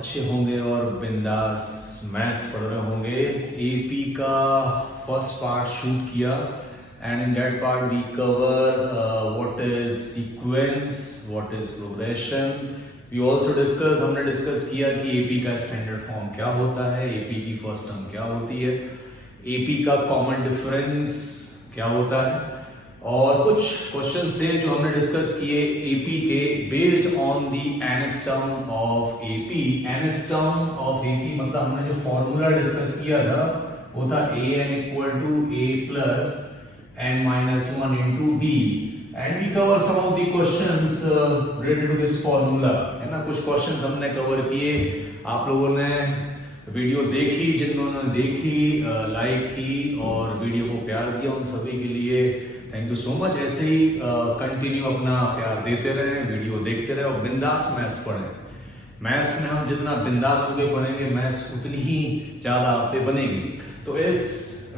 अच्छे होंगे और बिंदास मैथ्स पढ़ रहे होंगे। एपी का फर्स्ट पार्ट शूट किया and in that part we cover what is sequence, what is progression. We also discuss, हमने डिस्कस किया कि एपी का स्टैंडर्ड फॉर्म क्या होता है, एपी की फर्स्ट टर्म क्या होती है, एपी का कॉमन डिफरेंस क्या होता है, और कुछ क्वेश्चन थे जो हमने डिस्कस किए एपी के based on the nth term of AP. nth term of AP मतलब हमने जो फॉर्मूला डिस्कस किया था वो था an equal to a plus n minus 1 into D and we cover some of the questions related to this formula, है ना। कुछ क्वेश्चंस हमने कवर किए, आप लोगों ने वीडियो देखी, जिन्होंने देखी लाइक की और वीडियो को प्यार दिया उन सभी के लिए थैंक यू सो मच। ऐसे ही कंटिन्यू अपना प्यार देते रहें, वीडियो देखते रहें और बिंदास मैथ्स पढ़ें। मैथ्स में हम जितना बिंदास होके पढ़ेंगे मैथ्स उतनी ही ज्यादा आप पे बनेगी। तो इस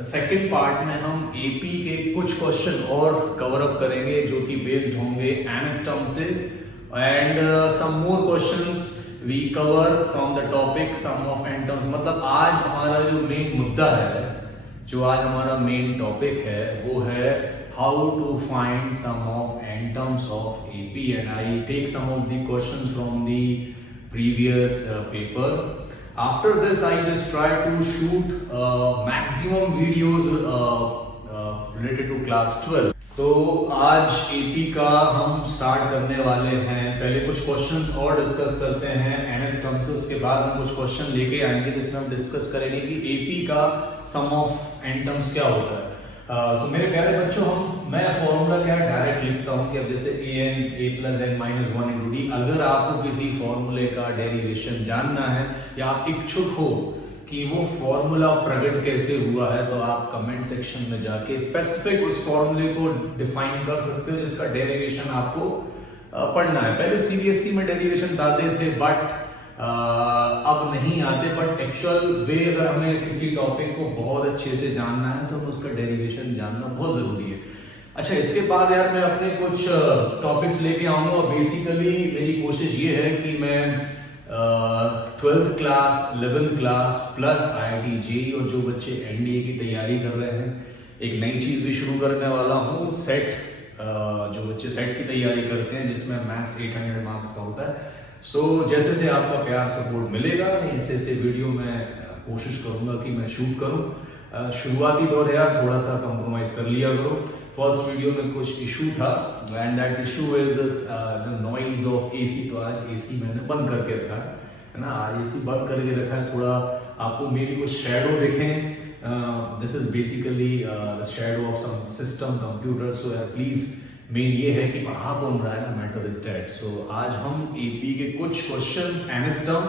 सेकंड पार्ट में हम एपी के कुछ क्वेश्चन और कवर अप करेंगे जो कि बेस्ड होंगे nth टर्म से and some more questions we cover from the topic sum of n terms. मतलब आज हमारा जो मेन मुद्दा है, जो आज हमारा मेन टॉपिक है वो है how to find sum of n terms of AP, and I take some of the questions from the previous paper. After this I just try to shoot maximum videos related to class 12. तो आज AP का हम start करने वाले हैं। पहले कुछ questions और डिस्कस करते हैं nth टर्म से, उसके बाद हम कुछ क्वेश्चन लेके आएंगे जिसमें हम डिस्कस करेंगे कि AP का सम ऑफ n टर्म्स क्या होता है। तो मेरे प्यारे बच्चों, मैं फॉर्मूला क्या डायरेक्ट लिखता हूं कि अब जैसे a plus n minus 1 into D. अगर आपको किसी फॉर्मूले का डेरिवेशन जानना है या आप इच्छुक हो कि वो फॉर्मूला प्रकट कैसे हुआ है, तो आप कमेंट सेक्शन में जाके स्पेसिफिक उस फॉर्मूले को डिफाइन कर सकते हो जिसका डेरिवेशन आपको पढ़ना है। पहले सीबीएसई में डेरिवेशंस आते थे बट अब नहीं आते, बट एक्चुअल वे अगर हमें किसी टॉपिक को बहुत अच्छे से जानना है तो उसका डेरिवेशन जानना बहुत जरूरी है। अच्छा, इसके बाद यार मैं अपने कुछ टॉपिक्स लेके आऊंगा। बेसिकली मेरी कोशिश ये है कि मैं 12th class 11th class plus IIT JEE और जो बच्चे NDA की तैयारी कर रहे हैं, एक नई चीज भी शुरू करने वाला हूँ, सेट। जो बच्चे सेट की तैयारी करते हैं जिसमें मैथ्स 800 मार्क्स का होता है। जैसे से आपका प्यार सपोर्ट मिलेगा ऐसे वीडियो मैं कोशिश करूंगा कि मैं शूट करूं। शुरुआती दौर है यार, थोड़ा सा कंप्रोमाइज कर लिया करो। फर्स्ट वीडियो में कुछ इशू था and that issue is the noise of AC। तो आज AC मैंने बंद करके रखा है ना, आज AC बंद करके रखा है। थोड़ा आपको मेरी कुछ शैडो दिखें, this is basically the shadow of some system computer. So यार प्लीज, मेन ये है कि पढ़ा कौन रहा है ना, मैटर इज दैट। सो आज हम AP के कुछ क्वेश्चंस nth टर्म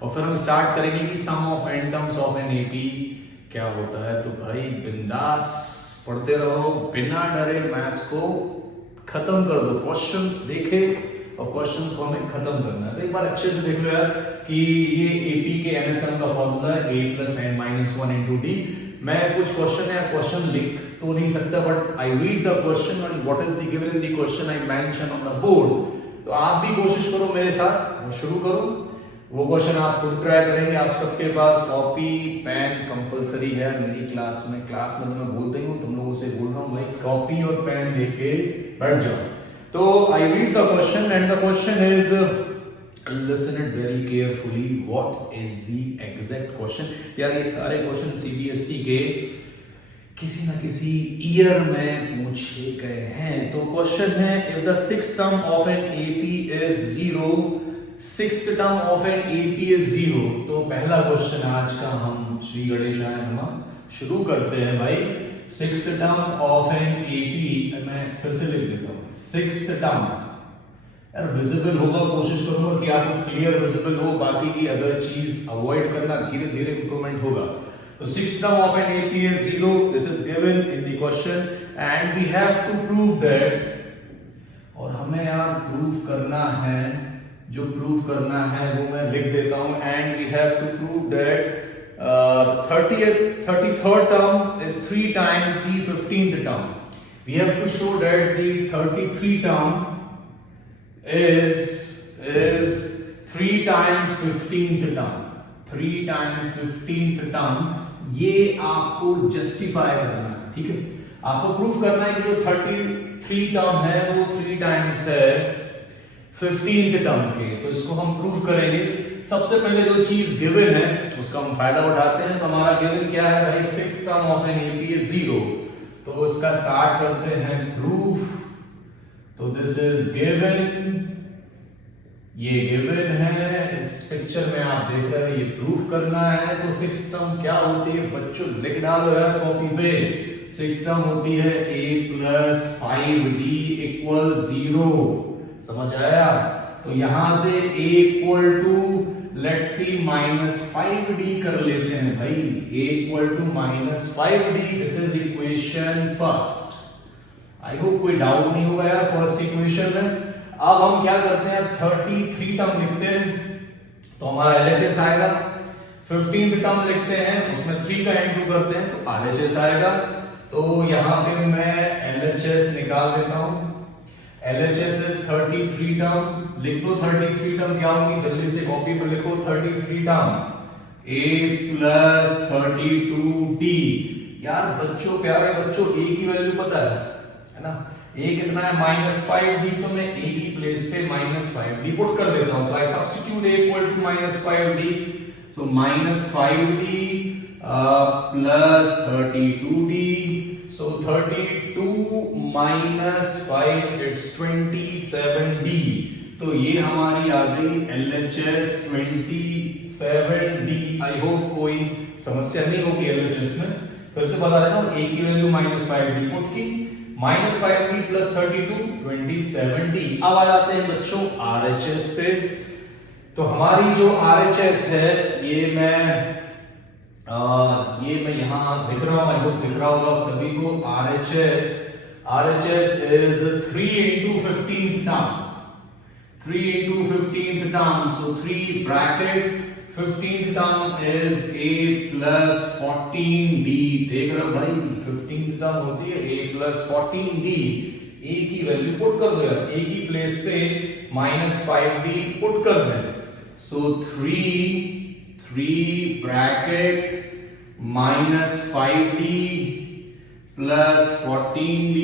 और फिर हम स्टार्ट करेंगे कि sum of n terms of N AP क्या होता है। तो भाई बिंदास पढ़ते रहो, बिना डरे मैथ्स को खत्म कर दो। क्वेश्चंस देखे और क्वेश्चंस को हमें खत्म करना है। तो एक बार अच्छे से देख लो यार कि ये AP के nth टर्म का फॉर्मूला है a plus n minus 1 into D. मैं कुछ क्वेश्चन लिख तो नहीं सकता, but I read the question and what is the given in the question I mention on the board. तो आप भी कोशिश करो मेरे साथ, शुरू करो। वो क्वेश्चन आप खुद ट्राई करेंगे। आप सबके पास कॉपी पेन कंपलसरी है मेरी क्लास में तो मैं बोलते ही हूँ, तुम लोगों से बोल रहा हूँ भाई कॉपी और पेन लेके बैठ जाओ। तो I read the question and the question is, listen it very carefully, what is the exact question। यार ये सारे क्वेश्चन CBSE के किसी ना किसी ईयर में पूछे गए हैं। तो क्वेश्चन है, if the sixth term of an AP is 0, sixth term of an AP is 0। तो पहला क्वेश्चन आज का हम श्री गणेशाय नमः शुरू करते हैं भाई। sixth term of an AP, मैं फिर से लिख देता हूँ, sixth term यार विजिबल होगा, कोशिश करूंगा कि आपको क्लियर विजिबल हो। बाकी की अगर चीज अवॉइड करना, धीरे धीरे इंप्रूवमेंट होगा। तो sixth term of N AP is 0, this is given in the question and we have to prove that. और हमें यार प्रूव करना है, जो प्रूव करना है वो मैं लिख देता हूं and we have to prove that 33rd term is 3 times the 15th term. We have to show that the 33 term is 3 times 15th term, 3 times 15th term, ये आपको जस्टिफाई करना है, ठीक है। आपको प्रूफ करना है कि जो 33 टर्म है वो 3 टाइम्स है 15th टर्म के, तो इसको हम प्रूफ करेंगे। सबसे पहले जो चीज गिवन है उसका हम फायदा उठाते हैं। तो हमारा गिवन क्या है भाई, 6th term of an AP is 0, तो इसका स्टार्ट करते हैं प्रूफ। तो दिस इज गिवन, ये गिवन है, इस पिक्चर में आप देख रहे हो, ये प्रूफ करना है। तो 6th टर्म क्या होती है बच्चों, लिख डालो यार कॉपी पे। 6th टर्म होती है a प्लस 5d इक्वल 0, समझ आया। तो यहां से a equal to let's see -5d कर लेते हैं भाई, a equal to -5d, this is equation first. I hope कोई डाउट नहीं होगा यार फर्स्ट इक्वेशन में। अब हम क्या करते हैं, 33 टर्म लिखते हैं, तो हमारा LHS आएगा। 15th टर्म लिखते हैं, उसमें 3 का इनटू करते हैं तो RHS आएगा। तो यहां पे मैं LHS निकाल देता हूं। LHS इज 33 टर्म, लिख दो 33 टर्म क्या होगी, जल्दी से कॉपी पर लिखो। 33 टर्म a प्लस 32d। यार बच्चों, प्यारे बच्चों, a की वैल्यू पता है ना, a कितना है -5d, तो मैं a की प्लेस पे -5d पुट कर देता हूं। So I substitute a equal to -5d, so -5d plus 32d, so 32 minus 5 it's 27d। तो ये हमारी आ गई LHS 27d। आई होप कोई समस्या नहीं होगी LHS में। फिर से बता देता हूं, a की वैल्यू -5d पुट की, -5d प्लस 32 27d। अब आ जाते हैं बच्चों RHS पे। तो हमारी जो RHS है ये मैं यहां लिख रहा हूं, आई होप दिख रहा होगा सभी को। RHS is 3 into 15th term, 3 into 15th term, so 3 bracket 15th term is a plus 14d। देख रहे हो भाई, 15th टर्म होती है a plus 14d। a की वैल्यू पुट कर दो, a की प्लेस पे -5d पुट कर दे। सो 3 ब्रैकेट -5d प्लस 14d,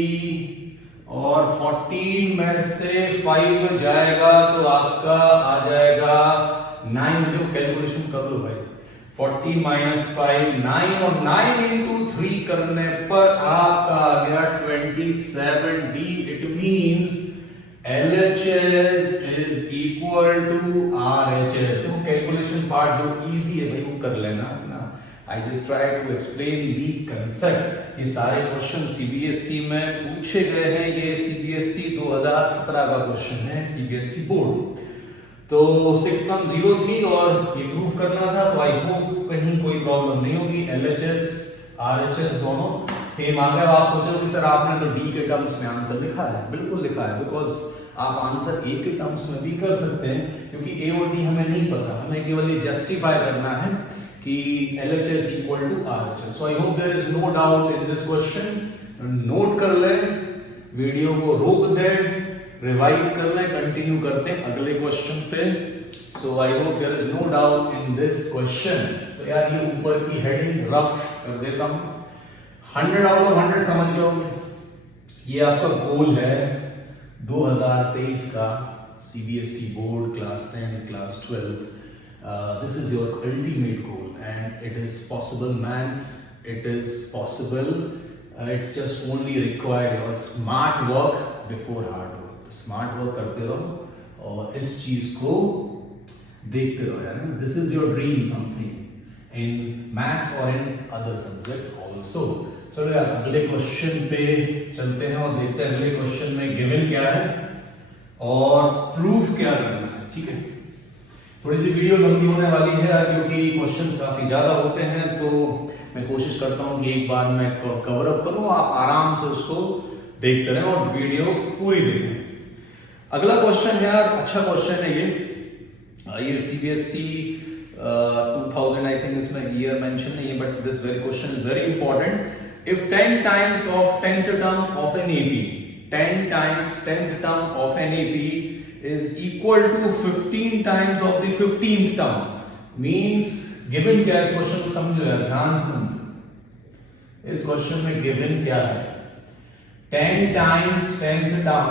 और 14 में से 5 जाएगा तो आपका आ जाएगा 9। जो कैलकुलेशन कर लो भाई, 14 - 5 9, और 9 into 3 करने पर आपका आ गया 27d। It means LHS is equal to RHS। तो कैलकुलेशन पार्ट जो इजी है भाई वो कर लेना ना। I just try to explain the concept. ये सारे क्वेश्चन CBSE में पूछे गए हैं, ये CBSE 2017 का क्वेश्चन है, CBSE बोर्ड। तो 6th टर्म 0 थी और ये प्रूफ करना था, तो आई होप कहीं कोई प्रॉब्लम नहीं होगी। LHS RHS दोनों सेम आ गया। आप सोचोगे सर आपने तो D के टर्म्स में आंसर लिखा है, बिल्कुल लिखा है, बिकॉज आप आंसर A के टर्म्स में भी कर सकते हैं, क्योंकि A और D हमें नहीं पता, हमें केवल ये जस्टिफाई करना है कि LHS equal to RHS। So I hope there is no doubt in this question. Note कर ले, वीडियो को रोक दे, रिवाइज कर ले, कंटिन्यू करते हैं अगले क्वेश्चन पे। So I hope there is no doubt in this question. तो यार ये ऊपर की हेडिंग रफ कर देता हूं। 100 आउट ऑफ 100 समझ गए होंगे। ये आपका गोल है 2023 का CBSE board class 10 class 12। This is your ultimate goal and it is possible man, it is possible। It's just only required your smart work before hard work। तो smart work करते रहो और इस चीज को देखते रहो यार। This is your dream something in maths or in other subject also। चलो यार अगले क्वेश्चन पे चलते हैं और देखते हैं अगले क्वेश्चन में गिवन क्या है और प्रूफ क्या करना है। ठीक है, थोड़ी सी वीडियो लंबी होने वाली है क्योंकि क्वेश्चंस काफी ज्यादा होते हैं, तो मैं कोशिश करता हूं कि एक बार मैं कवर अप करूं, आप आराम से उसको देखते रहें और वीडियो पूरी देखें। अगला क्वेश्चन है यार, अच्छा क्वेश्चन है ये CBSE 2000 आई थिंक इसमें ईयर मेंशन नहीं है, but this very question is very important. If 10 times of 10th term of an AP, 10 times 10th term of an AP is equal to 15 times of the 15th term. Means given क्या है इस question को समझो यार, ध्यान से समझो। इस क्वेश्चन में गिवन क्या है, 10 times 10th term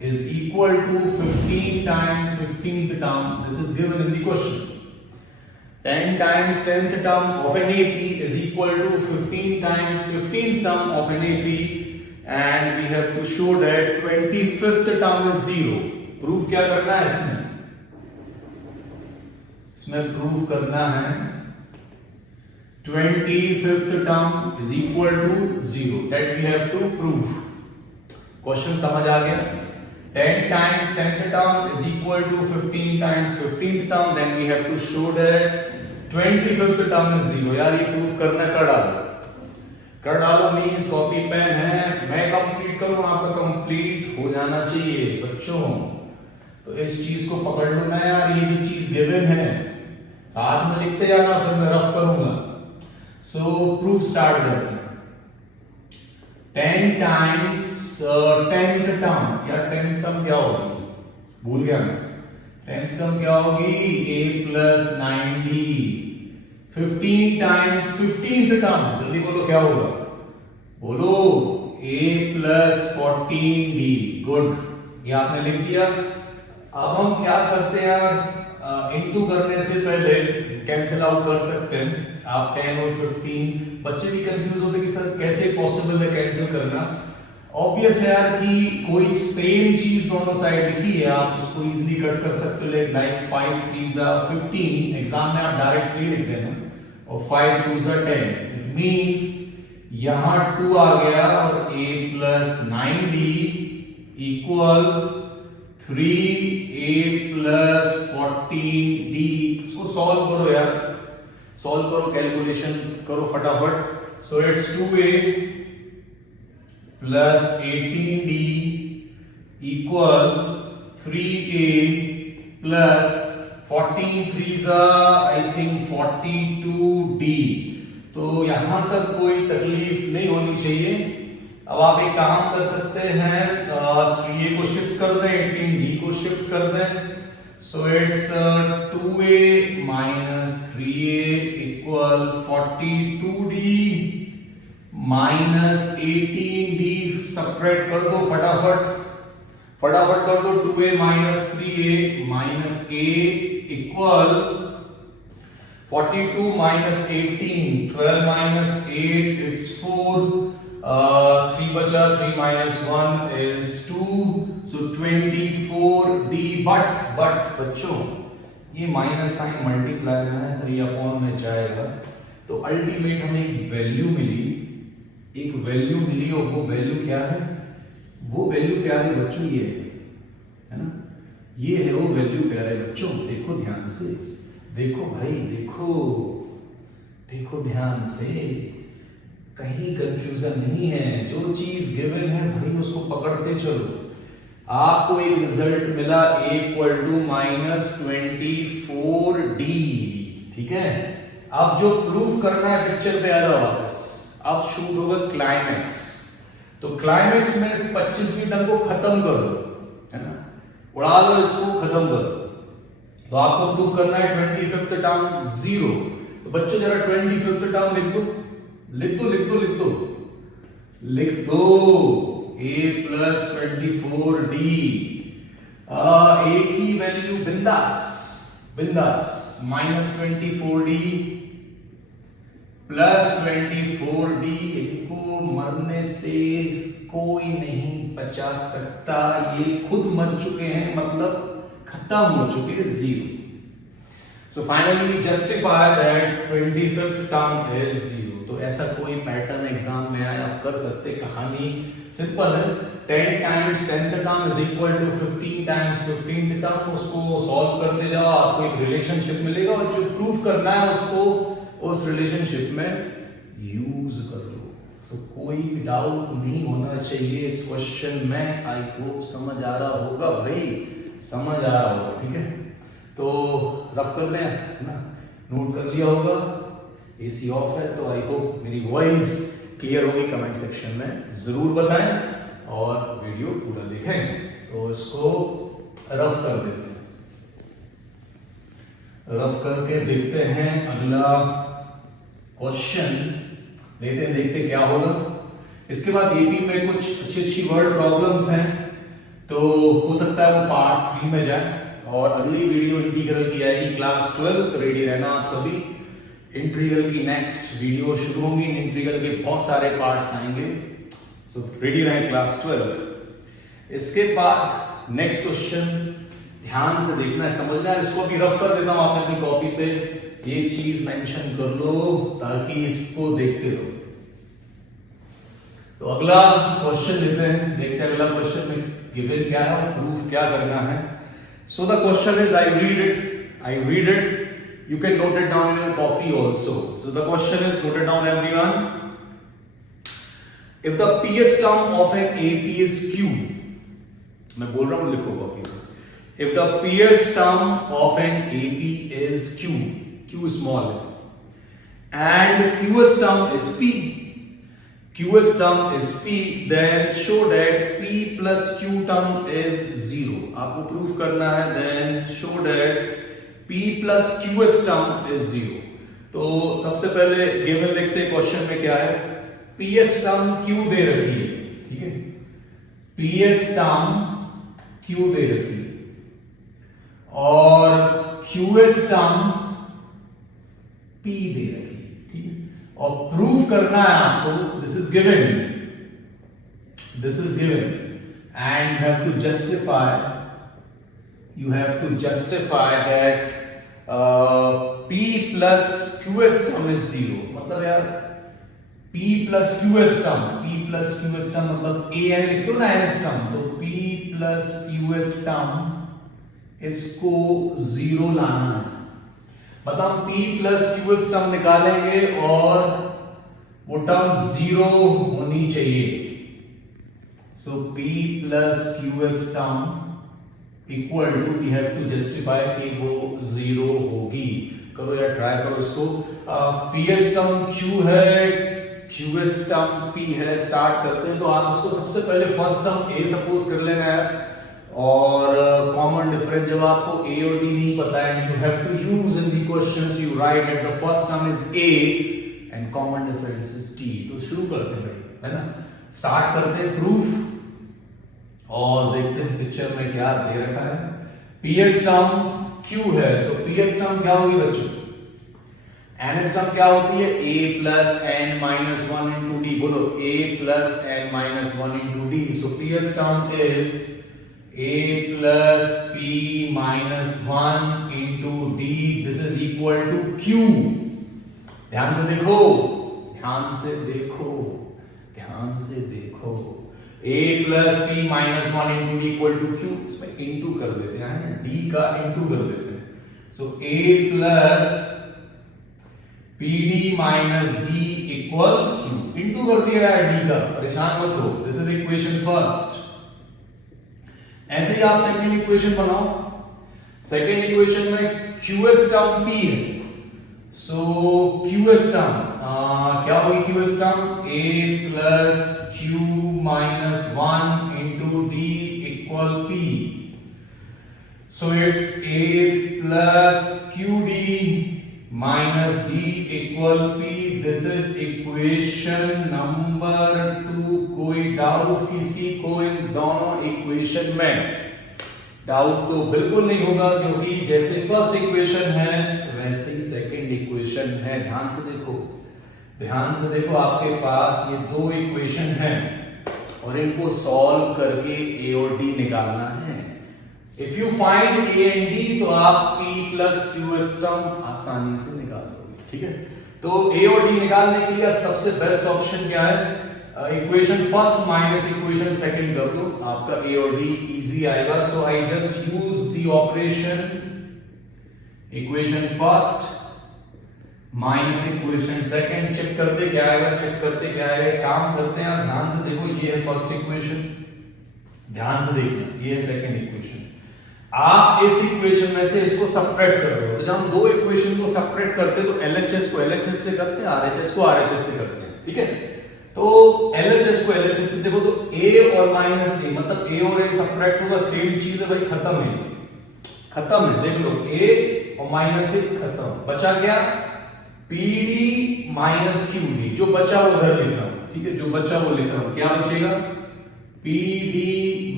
is equal to 15 times 15th term. This is given in the question. 10 times 10th term of an AP is equal to 15 times 15th term of an AP, and we have to show that 25th term is 0. Proof क्या करना है इसमें proof करना है 25th term is equal to 0. That we have to prove. Question समझ आ गया? 10 times 10th term is equal to 15 times 15th term. Then we have to show that 25th term is 0. यार ये प्रूफ करना कर डालो means copy pen है, मैं complete करूं, आपका कंप्लीट हो जाना चाहिए बच्चों। तो इस चीज को पकड़ लो ना यार, ये जो चीज गिवन है साथ में लिखते जाना, फिर मैं रफ करूंगा। सो प्रूफ स्टार्ट करते हैं। 10 times 10th term, यार 10th term क्या होगी, भूल गया मैं। 10th term क्या होगी, a plus 9d। 15 times 15th term, जल्दी बोलो क्या होगा, बोलो a plus 14d। गुड, ये आपने लिख दिया। अब हम क्या करते हैं यार, इनटू करने से पहले कैंसिल आउट कर सकते हैं आप 10 और 15। बच्चे भी कंफ्यूज होते कि सर कैसे पॉसिबल है कैंसिल करना। ऑब्वियस है यार कि कोई सेम चीज दोनों साइड लिखी है, आप उसको इजीली कट कर सकते हो। लाइक 5 3s are 15, एग्जाम में आप डायरेक्ट 3 लिख देना, और 5 2s are 10। इट मींस यहां 2 आ गया और a plus 9d equal 3a plus 14d। इसको सॉल्व करो यार, सॉल्व करो, कैलकुलेशन करो फटाफट। So it's 2a plus 18d equal 3a plus 14 3s are I think 42d। तो यहां तक कोई तकलीफ नहीं होनी चाहिए। अब आप एक काम कर सकते हैं, 3a को शिफ्ट कर दें, 18d को शिफ्ट कर दें। So it's 2a minus 3a equal 42d minus 18d। Subtract कर दो फटाफट कर दो। 2a minus 3a minus a equal 42 minus 18, 12 minus 8 it's 4, 3 बचा, 3 minus 1 is 2, so 24d। But बच्चों ये माइनस साइन मल्टीप्लाई में है तो ये अपॉन में जाएगा। तो अल्टीमेट हमें एक वैल्यू मिली और वो वैल्यू क्या है, वो वैल्यू क्या है बच्चों, ये है ना, ये है वो वैल्यू प्यारे बच्चों। देखो ध्यान से, देखो भाई, देखो ध्यान से, कहीं कंफ्यूजन नहीं है। जो चीज गिवन है भाई उसको पकड़ते चलो। आपको एक रिजल्ट मिला a इक्वल टू -24d, ठीक है। अब जो प्रूफ करना है पिक्चर पे आ जाओ वापस। अब शूट होगा क्लाइमैक्स। तो क्लाइमैक्स में इस 25वीं टर्म को खत्म कर दो, है ना, उड़ा दो इसको, खत्म कर दो। तो आपको प्रूफ करना है 25th टर्म 0। तो बच्चों जरा 25th टर्म लिख दो a plus 24d। a की वैल्यू बिंदास -24d प्लस 24d। इनको मरने से कोई नहीं बचा सकता, ये खुद मर चुके हैं, मतलब खत्म हो चुके हैं, 0। So finally we justify that 25th term is 0। तो ऐसा कोई पैटर्न एग्जाम में आया आप कर सकते। कहानी सिंपल है, 10 times 10th term is equal to 15 times 15th term। उसको सॉल्व करते जाओ, आपको एक रिलेशनशिप मिलेगा और जो प्रूफ करना है उसको उस रिलेशनशिप में यूज कर लो। तो कोई डाउट नहीं होना चाहिए इस क्वेश्चन में। आई होप समझ आ रहा होगा भाई, समझ आ रहा होगा, ठीक है। तो रफ कर लें, है ना, नोट कर लिया होगा। एसी ऑफ है तो आई होप मेरी वॉइस क्लियर होगी। कमेंट सेक्शन में जरूर बताएं और वीडियो पूरा देखें। तो इसको रफ कर देते हैं, रफ करके देखते हैं अगला क्वेश्चन लेते हैं, देखते क्या होगा। इसके बाद एपी में कुछ अच्छी वर्ड प्रॉब्लम्स हैं, तो हो सकता है वो पार्ट 3 में जाए और अगली वीडियो इंटीग्रल की आएगी क्लास 12। तो रेडी रहना आप सभी, इंटीग्रल की नेक्स्ट वीडियो शुरू होंगी, इंटीग्रल के बहुत सारे पार्ट्स आएंगे, सो रेडी रहें क्लास 12। इसके बाद नेक्स्ट क्वेश्चन ध्यान से देखना है, समझना है, इसको भी रफ कर देता हूं, आपने अपनी कॉपी पे ये चीज मेंशन कर लो ताकि इसको देखते रहो। तो अगला क्वेश्चन लेते हैं, देखते हैं अगला क्वेश्चन में गिवन क्या है, प्रूफ क्या करना है। So the question is, I read it, you can note it down in your copy also. So the question is, note it down everyone. If the pH term of an AP is Q, मैं बोल रहा हूं लिखो copy में। If the pH term of an AP is Q small and QH term is P, then show that P plus Q term is 0. आपको proof करना है, then show that P plus QH term is 0. तो सबसे पहले given देखते हैं question में क्या है। pH टर्म Q दे रखी है, ठीक है, pH टर्म Q दे रखी है और QH टर्म P दे रखी है, ठीक है, और प्रूफ करना है आपको, this is given and you have to justify that P plus QH term is 0। मतलब यार P plus QH term मतलब AN लिख दो ना, NH term, तो P plus QH term इसको 0 लाना है। मतलब P plus QH term निकालेंगे और वो टर्म 0 होनी चाहिए। So P plus QH term equal to, we have to justify कि वो 0 होगी। करो यार, ट्राई करो इसको। pH टर्म Q है, QH टर्म P है, स्टार्ट करते हैं। तो आप इसको सबसे पहले फर्स्ट टर्म A सपोज कर लेना है और कॉमन डिफरेंस जब आपको A और D नहीं पता है, you have to use in the questions, you write that the first term is A and common difference is D। तो शुरू करते हैं भाई, है ना, स्टार्ट करते हैं प्रूफ और देखते हैं पिक्चर में क्या दे रखा है। pH टर्म Q है, तो pH टर्म क्या होगी बच्चों, NH टर्म क्या होती है, A plus N minus 1 into D, बोलो A plus N minus 1 into D। so pH term is A plus P minus 1 into D, this is equal to Q। ध्यान से देखो, A plus P minus 1 into D equal to Q, इसमें into कर देते हैं, D का into कर देते हैं। so A plus PD minus D equal Q, into कर दिया है D का, परेशान मत हो, दिस इज इक्वेशन फर्स्ट। ऐसे ही आप सेकंड इक्वेशन बनाओ। सेकंड इक्वेशन में QH टर्म P है, so QH टर्म क्या होगी, QH term A plus Q minus 1 into D equal P, so it's A plus QD minus D equal P। this is equation number 2। कोई doubt किसी को इन दोनों equation में? Doubt तो बिल्कुल नहीं होगा, क्योंकि जैसे फर्स्ट इक्वेशन है वैसे ही सेकंड इक्वेशन है। ध्यान से देखो, आपके पास ये दो इक्वेशन हैं और इनको सॉल्व करके A और D निकालना है। If you find A and D, तो आप P plus QH टर्म आसानी से निकाल दोगे, ठीक है। तो A और D निकालने के लिए सबसे बेस्ट ऑप्शन क्या है, equation first minus equation second कर दो, आपका A और D इजी आएगा। So I just use the operation equation first minus equation second, check करते क्या आएगा, काम करते हैं। ध्यान से देखो, ये है फर्स्ट इक्वेशन, ध्यान से देखना, ये है सेकंड इक्वेशन। आप इस इक्वेशन में से इसको सब्ट्रैक्ट कर रहे हो, तो जब हम दो इक्वेशन को सब्ट्रैक्ट करते हैं तो LHS को LHS से करते हैं, RHS को RHS से करते हैं, ठीक है। तो LHS को LHS से देखो तो A और माइनस A, मतलब A और A सब्ट्रैक्ट होगा, सेम चीज है भाई, खत्म है, खत्म है, देख लो A और माइनस A खत्म, बचा क्या PD माइनस QD, जो बचा वो उधर लिख रहा हूं, ठीक है, जो बचा वो लिख रहा हूं, क्या बचेगा PD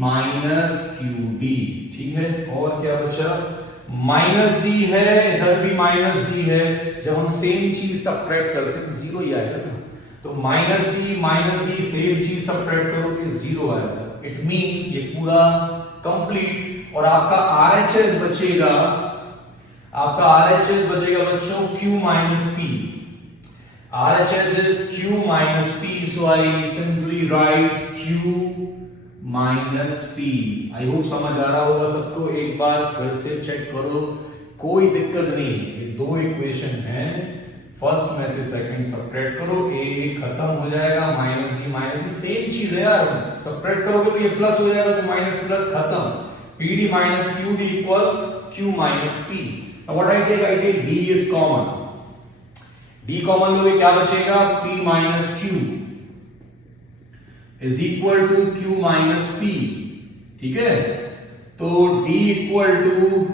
माइनस QD, ठीक है, और क्या बचा माइनस D है, इधर भी माइनस D है, जब हम सेम चीज सब्ट्रैक्ट करते हैं जीरो ही आएगा ना, तो माइनस डी सेम चीज सब्ट्रैक्ट करोगे जीरो आएगा, इट मींस ये पूरा कंप्लीट, और आपका RHS बचेगा, आपका RHS बचेगा बच्चों Q minus P, RHS is Q minus P, so I simply write Q minus P. I hope समझ आ रहा होगा सबको, एक बार फिर से चेक करो, कोई दिक्कत नहीं, ये दो इक्वेशन हैं, फर्स्ट में से सेकंड सब्ट्रैक्ट करो, ए खत्म हो जाएगा, माइनस डी सेम चीज है यार, सब्ट्रैक्ट करोगे तो ये प्लस हो जाएगा, तो माइनस प्लस खत्म, PD minus QD equal Q minus P. What I take D is common, D common लोगे क्या बचेगा, P minus Q is equal to Q minus P, ठीक है, तो डी इक्वल टू,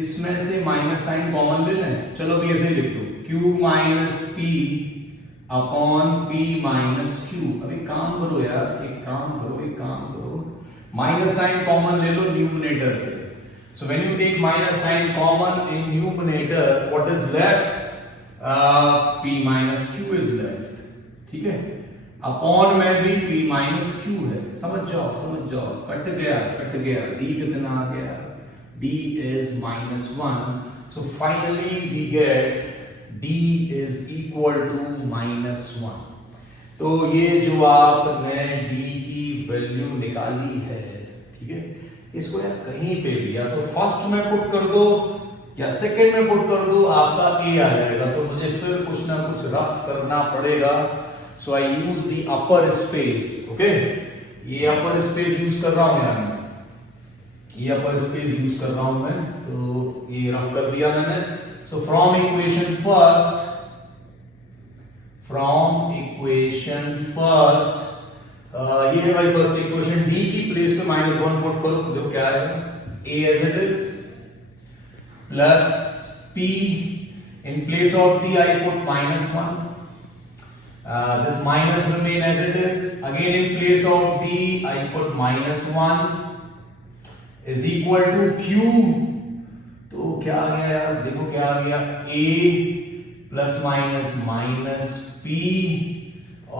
इसमें से माइनस साइन कॉमन ले लें, चलो अभी ऐसे लिख दो Q minus P upon P minus Q। अभी काम करो यार, एक काम करो, माइनस साइन कॉमन ले लो न्यूमरेटर से, so when you take minus sign common in numerator, what is left, P minus Q is left, ठीक है, अपॉन में भी P माइनस Q है, समझ जाओ, कट गया, D कितना आ गया, D is -1, so finally we get D is equal to -1। तो ये जो आपने D की वैल्यू निकाली है, ठीक है, इसको यार कहीं पे भी या तो फर्स्ट में पुट कर दो या सेकंड में पुट कर दो, आपका A आ जाएगा, तो मुझे फिर कुछ ना कुछ रफ करना पड़ेगा, so I use the upper space, okay, ये अपर स्पेस यूज कर रहा हूं यार, ये अपर स्पेस यूज कर रहा हूं मैं, तो ये रफ कर दिया मैंने, सो फ्रॉम इक्वेशन फर्स्ट, ये है भाई फर्स्ट इक्वेशन, डी की प्लेस पे -1 पुट करो तो देखो क्या आएगा, A as it is plus P, in place of D I put -1, this minus remain as it is, again in place of d I put -1 is equal to q, तो क्या आ गया यार, देखो क्या आ गया, a plus minus minus p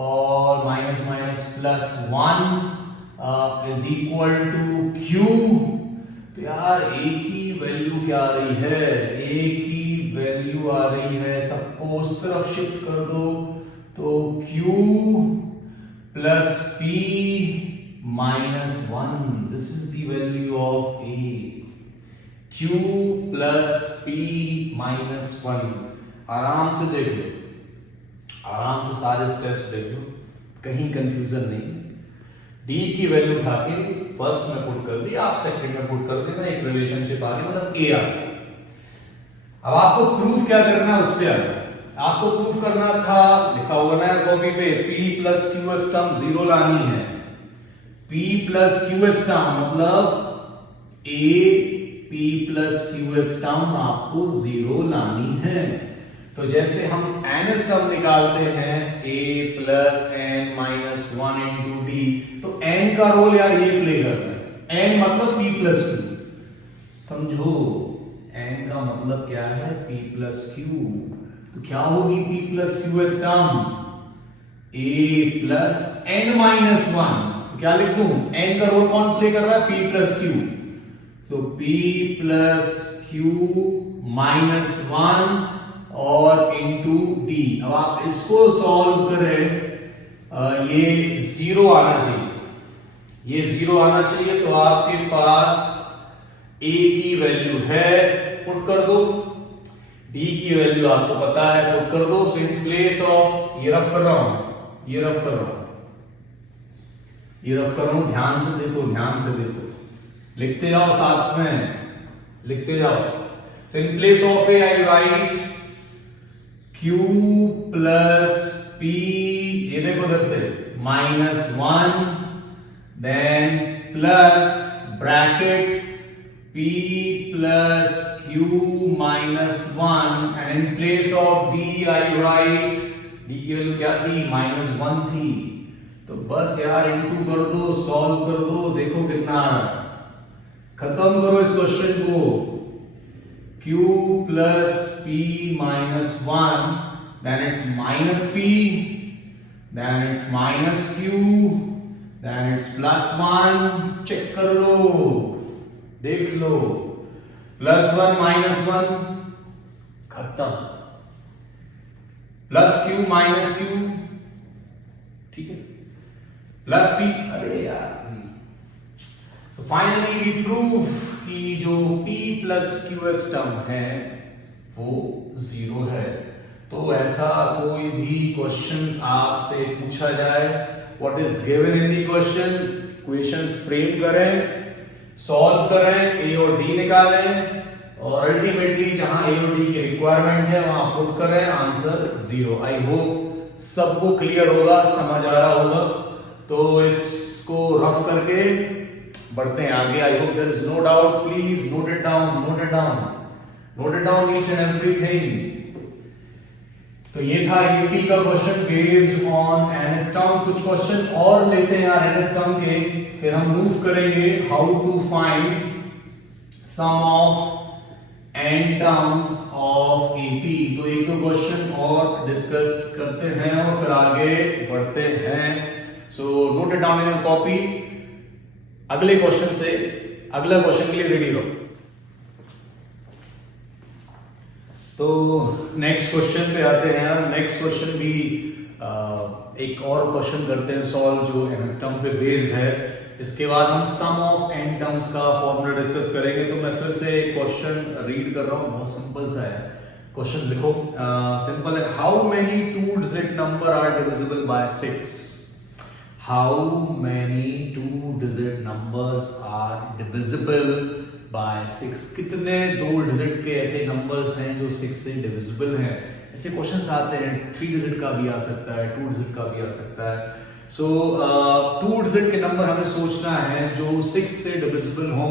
और minus minus plus 1 is equal to q, तो यार a की वैल्यू क्या आ रही है, a की वैल्यू आ रही है, सबको उस तरफ शिफ्ट कर दो, तो Q plus P minus 1, this is the value of A, Q plus P minus 1, आराम से देख लो, आराम से सारे स्टेप्स देख लो, कहीं कंफ्यूजन नहीं, D की वैल्यू उठा के फर्स्ट में पुट कर दी, आप सेकंड में पुट कर देना, एक रिलेशनशिप आ गई, मतलब A आ गया। अब आपको प्रूफ क्या करना है, उस पे आ गया, आपको प्रूफ करना था, लिखा होगा ना कॉपी पे, P plus QF term zero लानी है, P प्लस QF टर्म मतलब A P plus QF term आपको जीरो लानी है, तो जैसे हम nth टर्म निकालते हैं A plus n minus 1 into D, तो n का रोल यार ये प्ले करता है, n मतलब P प्लस Q, समझो n का मतलब क्या है, P प्लस Q, तो क्या होगी P plus Q term, A plus n minus 1, तो क्या लिख दूं, n का रोल कौन प्ले कर रहा है, P प्लस Q, तो P प्लस Q माइनस 1 और इंटू D। अब आप इसको सॉल्व करें, ये जीरो आना चाहिए, ये जीरो आना चाहिए, तो आपके पास A की वैल्यू है, पुट कर दो, D की वैल्यू आपको पता है, पुट कर दो, सो इन प्लेस ऑफ, ये रफ कर रहा हूं, ये रफ कर रहा हूं, ध्यान से देखो, लिखते जाओ, साथ में लिखते जाओ, so in place of A I write Q plus p, ये देखो उधर से -1, then plus bracket p plus q minus 1, and in place of d I write d की वैल्यू क्या थी, -1 थी, तो बस यार इनटू कर दो, सॉल्व कर दो, देखो कितना आ रहा है। खत्म करो इस क्वेश्चन को। q plus p minus 1, then it's minus p, then it's minus q, then it's plus 1, check कर लो, देख लो, +1 -1 खत्म, प्लस q माइनस q, ठीक है, प्लस p, अरे यार जी। सो फाइनली वी प्रूव कि जो p प्लस qf टर्म है वो 0 है। तो ऐसा कोई भी क्वेश्चंस आपसे पूछा जाए, what is given in the question, questions frame करें, सॉल्व करें, ए और डी निकालें, और अल्टीमेटली जहां ए और डी की रिक्वायरमेंट है वहां पुट करें, आंसर 0। आई होप सबको क्लियर होगा, समझ आ रहा होगा। तो इसको रफ करके बढ़ते हैं आगे। I hope there is no doubt, please note it down, note it down, note it down each and everything. तो ये था यूपी का question based on nth term. कुछ क्वेश्चन और लेते हैं यार एनएफ टर्म के, फिर हम मूव करेंगे how to find sum of N terms of AP. तो एक दो क्वेश्चन और डिस्कस करते हैं और फिर आगे बढ़ते हैं। So note it down in your copy. अगले क्वेश्चन से, अगला क्वेश्चन के लिए रेडी रहो। तो नेक्स्ट क्वेश्चन पे आते हैं यार। नेक्स्ट क्वेश्चन भी एक और क्वेश्चन करते हैं सॉल्व, जो एन टर्म पे बेस्ड है। इसके बाद हम सम ऑफ एन टर्म्स का फॉर्मूला डिस्कस करेंगे। तो मैं फिर से क्वेश्चन रीड कर रहा हूँ, बहुत सिंपल सा है क्वेश्चन। लिखो, सिंपल है, how many two digit number are divisible by 6? How many two digit numbers are divisible by 6? कितने दो डिजिट के ऐसे नंबर्स हैं जो 6 से डिविजिबल हैं? ऐसे क्वेश्चंस आते हैं, 3 डिजिट का भी आ सकता है, 2 डिजिट का भी आ सकता है। सो 2 डिजिट के नंबर हमें सोचना है जो 6 से डिविजिबल हो।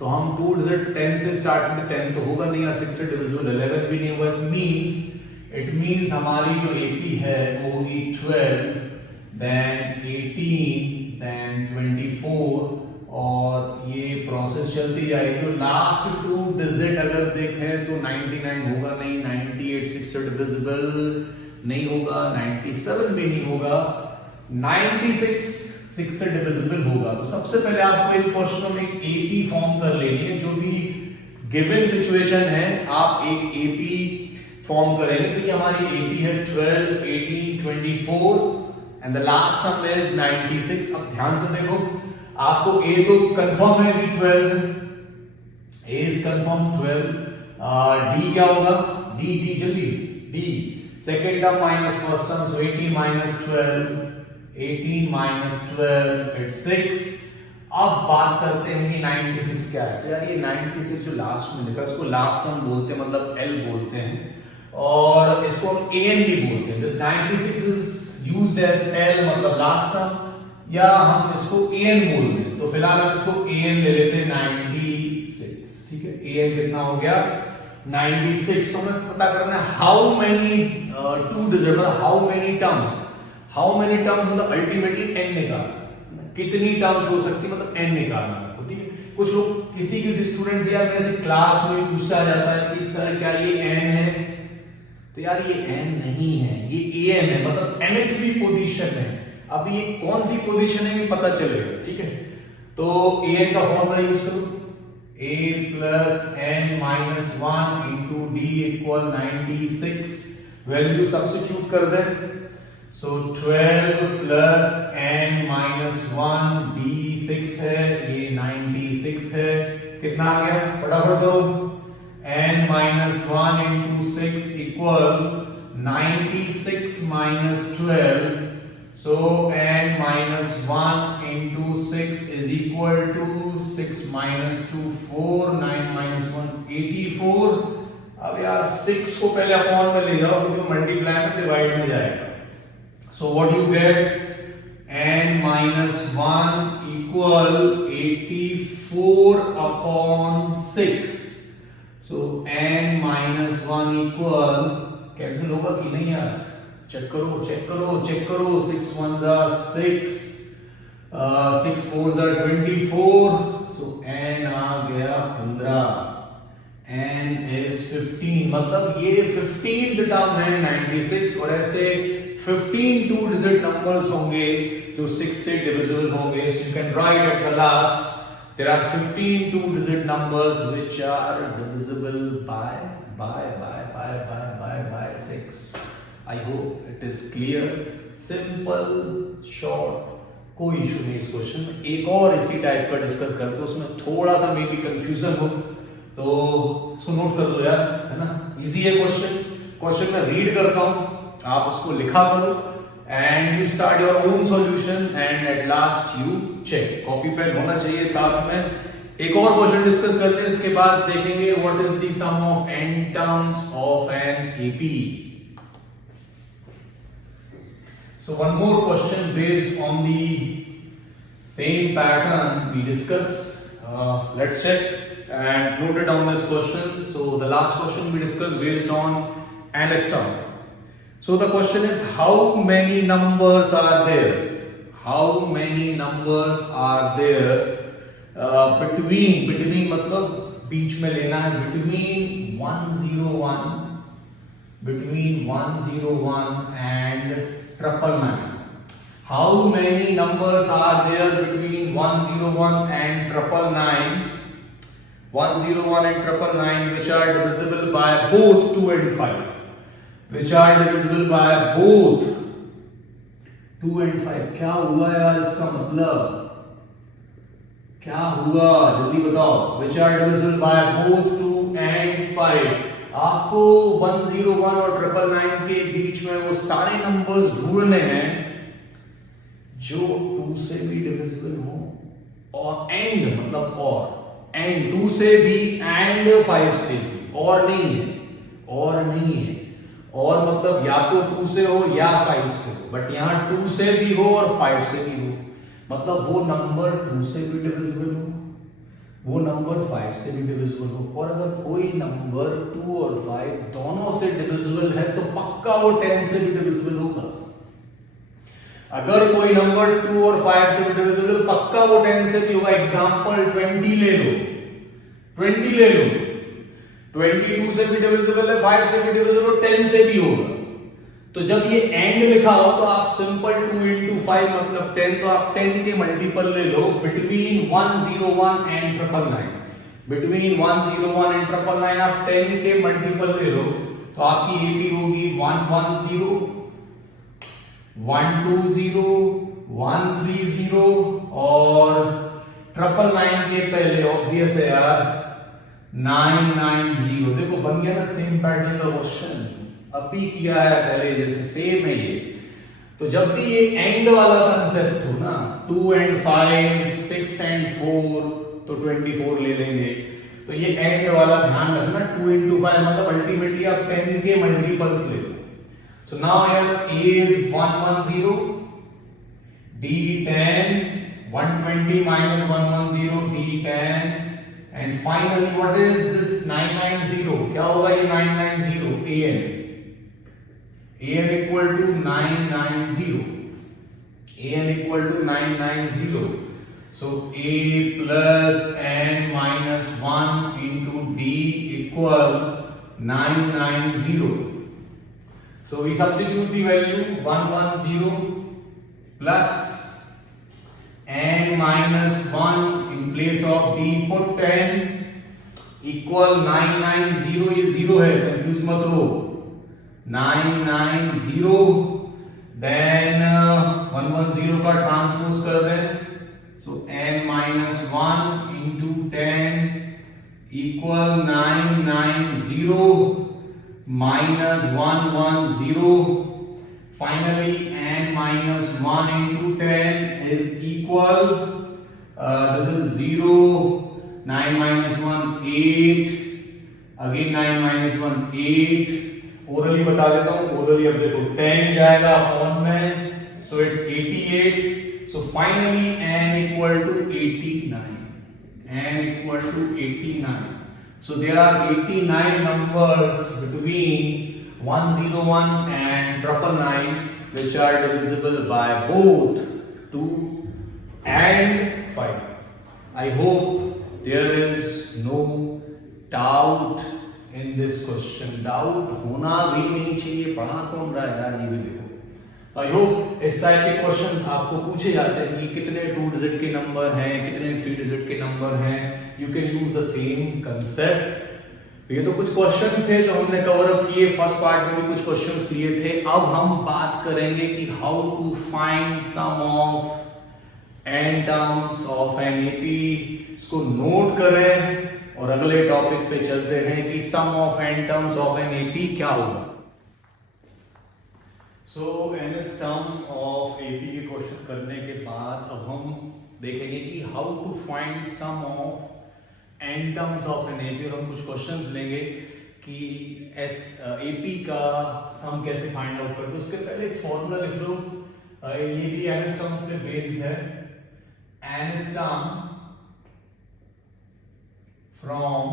तो हम 2 डिजिट 10 से स्टार्ट करते, 10 तो होगा नहीं, या 6 से डिविजिबल 11 भी नहीं होगा। इट मींस हमारी जो एपी है वो होगी 12, देन 18, देन 24, और ये प्रोसेस चलती जाएगी। तो लास्ट 2 डिजिट अगर देखें तो 99 होगा नहीं, 98 6 से डिविजिबल नहीं होगा, 97 भी नहीं होगा, 96 6 से डिविजिबल होगा। तो सबसे पहले आपको इन क्वेश्चनों में एक एपी फॉर्म कर लेनी है। जो भी गिवन सिचुएशन है आप एक एपी फॉर्म करेंगे। तो ये हमारी एपी है 12, 18, 24 and the last term is 96। अब ध्यान से देखो, आपको ए तो कंफर्म है कि 12, ए इज कंफर्म 12। डी क्या होगा, डी जल्दी, D second term minus first term, so 18 minus 12, 18 minus 12 it's 6। अब बात करते हैं कि 96 क्या है। तो यार ये 96 जो लास्ट में लिखा है उसको लास्ट टर्म बोलते हैं, मतलब एल बोलते हैं, और इसको हम एन भी बोलते हैं। This 96 is used as L, मतलब लास्ट टर्म, या हम इसको एन बोलते हैं। तो फिलहाल हम इसको एन ले लेते हैं 96, ठीक है। एन कितना हो गया 96। तो हमें पता करना है हाउ मेनी टू डिजिट, मतलब how many terms, how many terms मतलब अल्टीमेटली एन निकालना, कितनी टर्म्स हो सकती है मतलब एन निकालना, ठीक है। कुछ लोग किसी स्टूडेंट्स या मेरे से क्लास में पूछा जाता है कि सर क्या ये एन है? तो यार ये एन नहीं है, ये एन है, मतलब nthवी पोजीशन है। अब ये कौन सी पोजीशन है ये पता चलेगा, ठीक है। तो एन का फॉर्मूला यूज करो, a plus N minus 1 into D equal 96। Value substitute कर दें, so 12 plus N minus 1, D 6 है, ये 96 है। कितना आ गया फटाफट दो, n minus 1 into 6 equal 96 minus 12, so n minus 1 into 6 is equal to 6 minus 2 4, 9 minus 1 84। अब यार 6 को पहले अपॉन में ले जाओ क्योंकि मल्टीप्लाई में डिवाइड में जाएगा, So what you get? N minus 1 equal 84 upon 6. So n minus 1 equal, cancel होगा कि नहीं यार? चेक करो चेक करो चेक करो. 6 1s are 6, 6 4s are 24. So n आ गया 15. n is 15. मतलब ये 15th टर्म है 96 और ऐसे 15 टू डिजिट नंबर्स होंगे जो 6 से डिविजिबल होंगे. So you can write at the last there are 15 two digit numbers which are divisible by 6. I hope it is clear, simple, short, कोई इशू नहीं. इस क्वेश्चन में एक और इसी टाइप का डिस्कस करते हैं, उसमें थोड़ा सा मे बी कंफ्यूजन हो तो इसको नोट कर लो यार, है ना. इजी है क्वेश्चन में रीड करता हूं, आप उसको लिखा करो and you start your own solution and at last you check. Copy pen होना चाहिए साथ में. एक और क्वेश्चन डिस्कस करते हैं, इसके बाद देखेंगे what is the sum of n terms of an AP. So one more question based on the same pattern we discussed. Let's check and note it down this question. So the last question we discussed based on nth term. So the question is, how many numbers are there? How many numbers are there between मतलब बीच में लेना है, between 101 and 999. How many numbers are there between 101 and 999? 101 and 999 which are divisible by both 2 and 5. Which are divisible by both 2 and 5. क्या हुआ यार, इसका मतलब क्या हुआ, जल्दी बताओ. Which are divisible by both 2 and 5. आपको 101 और 999 के बीच में वो सारे नंबर्स ढूंढने हैं जो 2 से भी डिविजिबल हो और एंड मतलब और एंड 2 से भी एंड 5 से भी, और नहीं है. और मतलब या तो 2 से हो या 5 से हो, बट यहां 2 से भी हो और 5 से भी हो. मतलब वो नंबर 2 से भी डिविजिबल हो, वो नंबर 5 से भी डिविजिबल हो. और अगर कोई नंबर 2 और 5 दोनों से डिविजिबल है तो पक्का वो 10 से भी डिविजिबल होगा. अगर कोई नंबर 2 और 5 से भी डिविजिबल है पक्का वो 10 से भी होगा. एग्जांपल 20 ले लो. 22 से भी डिविजिबल है, 5 से भी डिविजिबल हो, 10 से भी होगा. तो जब ये एंड लिखा हो तो आप सिंपल 2 into 5 मतलब 10, तो आप 10 के मल्टीपल ले लो. बिटवीन 101 एंड 999, बिटवीन 101 एंड 999 आप 10 के मल्टीपल ले लो तो आपकी एपी होगी 110, 120, 130 और 999 के पहले ऑब्वियस है यार 990. देखो बन गया ना सेम पैटर्न का क्वेश्चन, अभी किया है पहले जैसे, सेम है ये. तो जब भी ये एंड वाला कंसेप्ट हो ना, 2 and 5, 6 and 4 तो 24 ले लेंगे. तो ये एंड वाला ध्यान रखना, 2 into 5 मतलब अल्टीमेटली आप 10 के मल्टीपल्स ले लो. So now here a is 110, b 10, 120 minus 110, d 10. And finally, what is this 990? क्या होगा ये 990? an equal to 990. an equal to 990. So a plus n minus 1 into d equal 990. So we substitute the value 110 plus n minus 1 in place of d put 10 equal 990. ये 0 है, confuse मत हो. 990 then 110 का transpose कर दें. So n minus 1 into 10 equal 990 minus 110. Finally n minus 1 into 10 is equal, this is 0, 9 minus 1 8, again 9 minus 1 8, orally बता देता हूं, ओरली अब देखो 10 जाएगा अपॉन में, so it's 88, so finally n equal to 89, n equal to 89, so there are 89 numbers between 101 and 999 which are divisible by both 2 and 5. I hope there is no doubt in this question. Doubt होना भी नहीं चाहिए, पढ़ा कौन रहा है यार, ये भी देखो. तो आई होप इस टाइप के क्वेश्चन आपको पूछे जाते हैं कि कितने 2 डिजिट के नंबर हैं, कितने 3 डिजिट के नंबर हैं. You can use the same concept. तो ये तो कुछ क्वेश्चंस थे जो हमने कवर अप किए. फर्स्ट पार्ट में भी कुछ क्वेश्चंस लिए थे. अब हम बात करेंगे कि how to find sum of n terms of an AP. इसको नोट करें और अगले टॉपिक पे चलते हैं कि sum of n terms of an AP क्या होगा. So nth term of AP के क्वेश्चन करने के बाद अब हम देखेंगे कि how to find sum of n terms of an AP. और हम कुछ क्वेश्चंस लेंगे कि एपी का सम कैसे फाइंड आउट करते. उसके पहले एक फॉर्मूला लिख लो. ये भी nth टर्म पे बेस्ड है. nth term from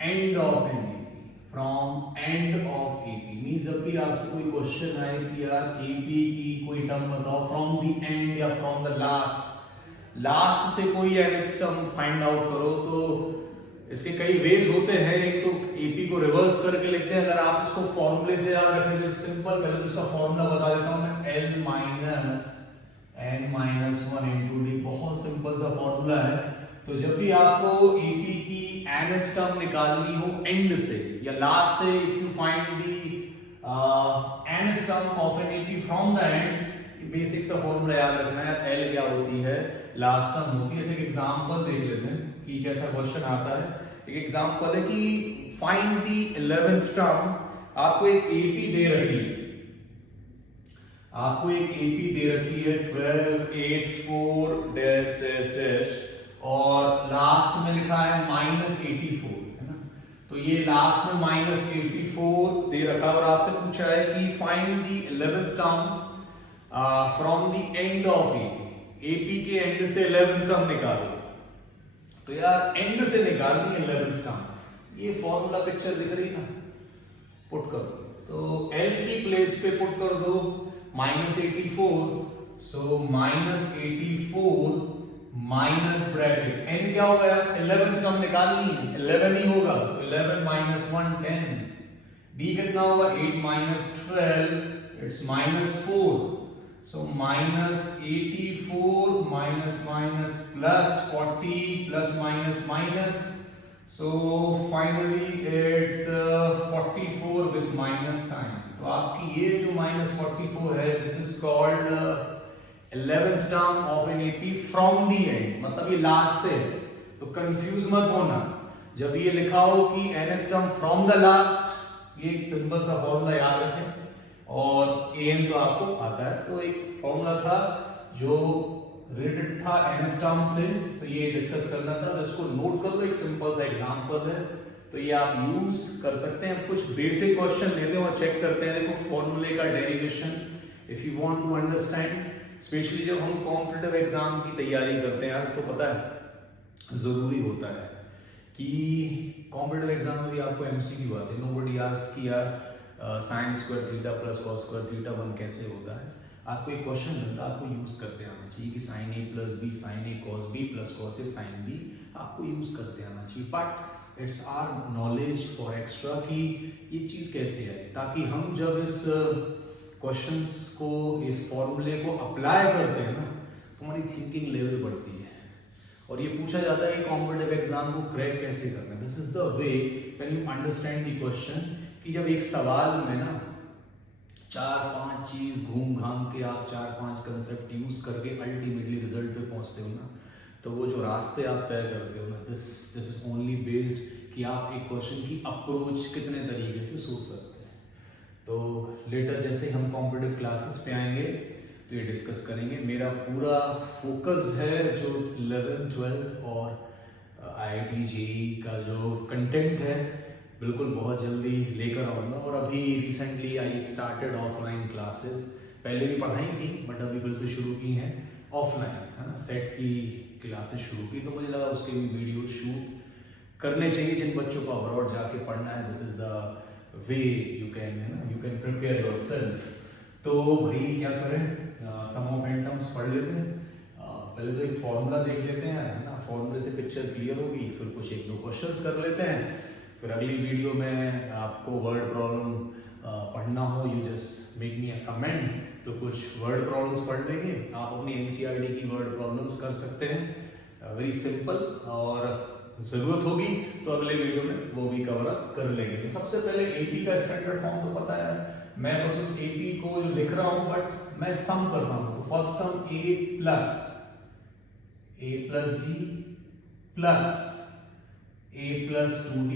end of an AP, from end of AP means जब भी आपसे कोई क्वेश्चन आए कि यार एपी की कोई टर्म बताओ फ्रॉम द एंड या फ्रॉम द लास्ट से कोई nth टर्म फाइंड आउट करो, तो इसके कई वेज होते हैं. एक तो एपी को रिवर्स करके लिखते हैं. अगर आप इसको फॉर्मूले से याद रखें तो सिंपल. पहले तो इसका फॉर्मूला बता देता हूं मैं. l minus n minus 1 into D. बहुत सिंपल सा फॉर्मूला है. तो जब भी आपको एपी की nth टर्म निकालनी हो एंड से या लास्ट से, if you find the nth term of an AP from the end, basic सा फॉर्मूला याद रखना है. l क्या होती है, लास्ट टर्म होती है. एक एग्जांपल देख लेते हैं कि कैसा क्वेश्चन आता है. एक एग्जांपल है कि फाइंड द 11th टर्म. आपको एक एपी दे रखी है, आपको एक एपी दे रखी है 12 8 4 डैश डैश डैश और लास्ट में लिखा है -84, है ना. तो ये लास्ट में -84 दे रखा और आपसे पूछा है कि find the 11th term from the end of AP. AP के एंड से 11th टर्म निकालो. तो यार एंड से निकालनी है 11th टर्म. ये फॉर्मूला पिक्चर दिख रही ना, पुट कर दो. तो L की प्लेस पे पुट कर दो -84. सो -84 माइनस ब्रैकेट n क्या होगा यार, 11th टर्म निकालनी है, 11 ही होगा. तो 11 माइनस 1 10. d कितना होगा, 8 minus 12 it's -4. So -84 minus plus 40 plus minus. So finally it's 44 with minus sign. तो आपकी ये जो -44 है, this is called 11th term of an AP from the end. मतलब ये लास्ट से. तो कंफ्यूज मत होना जब ये लिखा हो कि nth term from the last. ये एक सिंपल सा फॉर्मूला याद रखें. और an तो आपको आता है. तो एक फॉर्मूला था जो रिलेटेड था nth टर्म से, तो ये डिस्कस करना था. तो इसको नोट कर लो. एक सिंपल सा एग्जांपल है, तो ये आप यूज कर सकते हैं. कुछ बेसिक क्वेश्चन लेते हैं और चेक करते हैं. देखो फॉर्मूले का derivation if you want to understand, specially जब हम कॉम्पिटिटिव एग्जाम की तैयारी करते हैं तो पता है जरूरी होता है कि कॉम्पिटिटिव एग्जाम में भी आपको एमसीक्यू आते हैं. नोबडी आस्क्स कि यार sin square theta plus cos square theta 1 कैसे होता है. आपको एक क्वेश्चन मिलता है, आपको यूज करते आना चाहिए कि sin a plus b sin a cos b plus cos a sin b आपको यूज करते आना चाहिए. But it's our knowledge for extra कि ये चीज कैसे है, ताकि हम जब इस क्वेश्चंस को, इस फॉर्मूले को अप्लाई करते हैं ना, तो हमारी थिंकिंग लेवल बढ़ती है. और ये पूछा जाता है कि कॉम्पिटिटिव एग्जाम को क्रैक कैसे करना है. This is the way when you understand the question, कि जब एक सवाल में ना 4-5 चीज घूम घाम के आप 4-5 कंसेप्ट यूज करके अल्टीमेटली रिजल्ट पे पहुंचते हो ना, तो वो जो रास्ते आप तय करते हो ना, दिस इज ओनली बेस्ड कि आप एक क्वेश्चन की अप्रोच कितने तरीके से सोच सकते हैं. तो लेटर जैसे हम कॉम्पिटिटिव क्लासेस पे आएंगे तो ये डिस्कस करेंगे. मेरा पूरा फोकस्ड है जो 11th 12th और IIT JEE का जो कंटेंट है बिल्कुल बहुत जल्दी लेकर आऊँगा। और अभी recently I started offline classes, पहले भी पढ़ाई थी बट अभी फिर से शुरू की हैं ऑफलाइन, है ना, सेट की क्लासेस शुरू की, तो मुझे लगा उसके भी वीडियो शूट करने चाहिए जिन बच्चों को अब्रॉड जाके पढ़ना है। This is the way you can, है ना, यू कैन प्रिपेयर योरसेल्फ। तो भाई क्या करें, सम ऑफ एन टर्म्स पढ़ लेते हैं। पहले तो एक फॉर्मूला देख लेते हैं, है ना, फॉर्मूले से पिक्चर क्लियर होगी, फिर कुछ एक दो क्वेश्चंस कर लेते हैं, फिर अगली वीडियो में आपको वर्ड प्रॉब्लम पढ़ना हो, you just make me a comment, तो कुछ वर्ड प्रॉब्लम्स पढ़ लेंगे। आप अपनी एनसीईआरटी की वर्ड प्रॉब्लम्स कर सकते हैं, वेरी सिंपल, और जरूरत होगी तो अगले वीडियो में वो भी कवर अप कर लेंगे। तो सबसे पहले एपी का स्टैंडर्ड फॉर्म तो पता है, मैं बस उस एपी को जो लिख रहा हूं बट मैं सम कर रहा हूं। तो first term a plus D plus a plus 2d,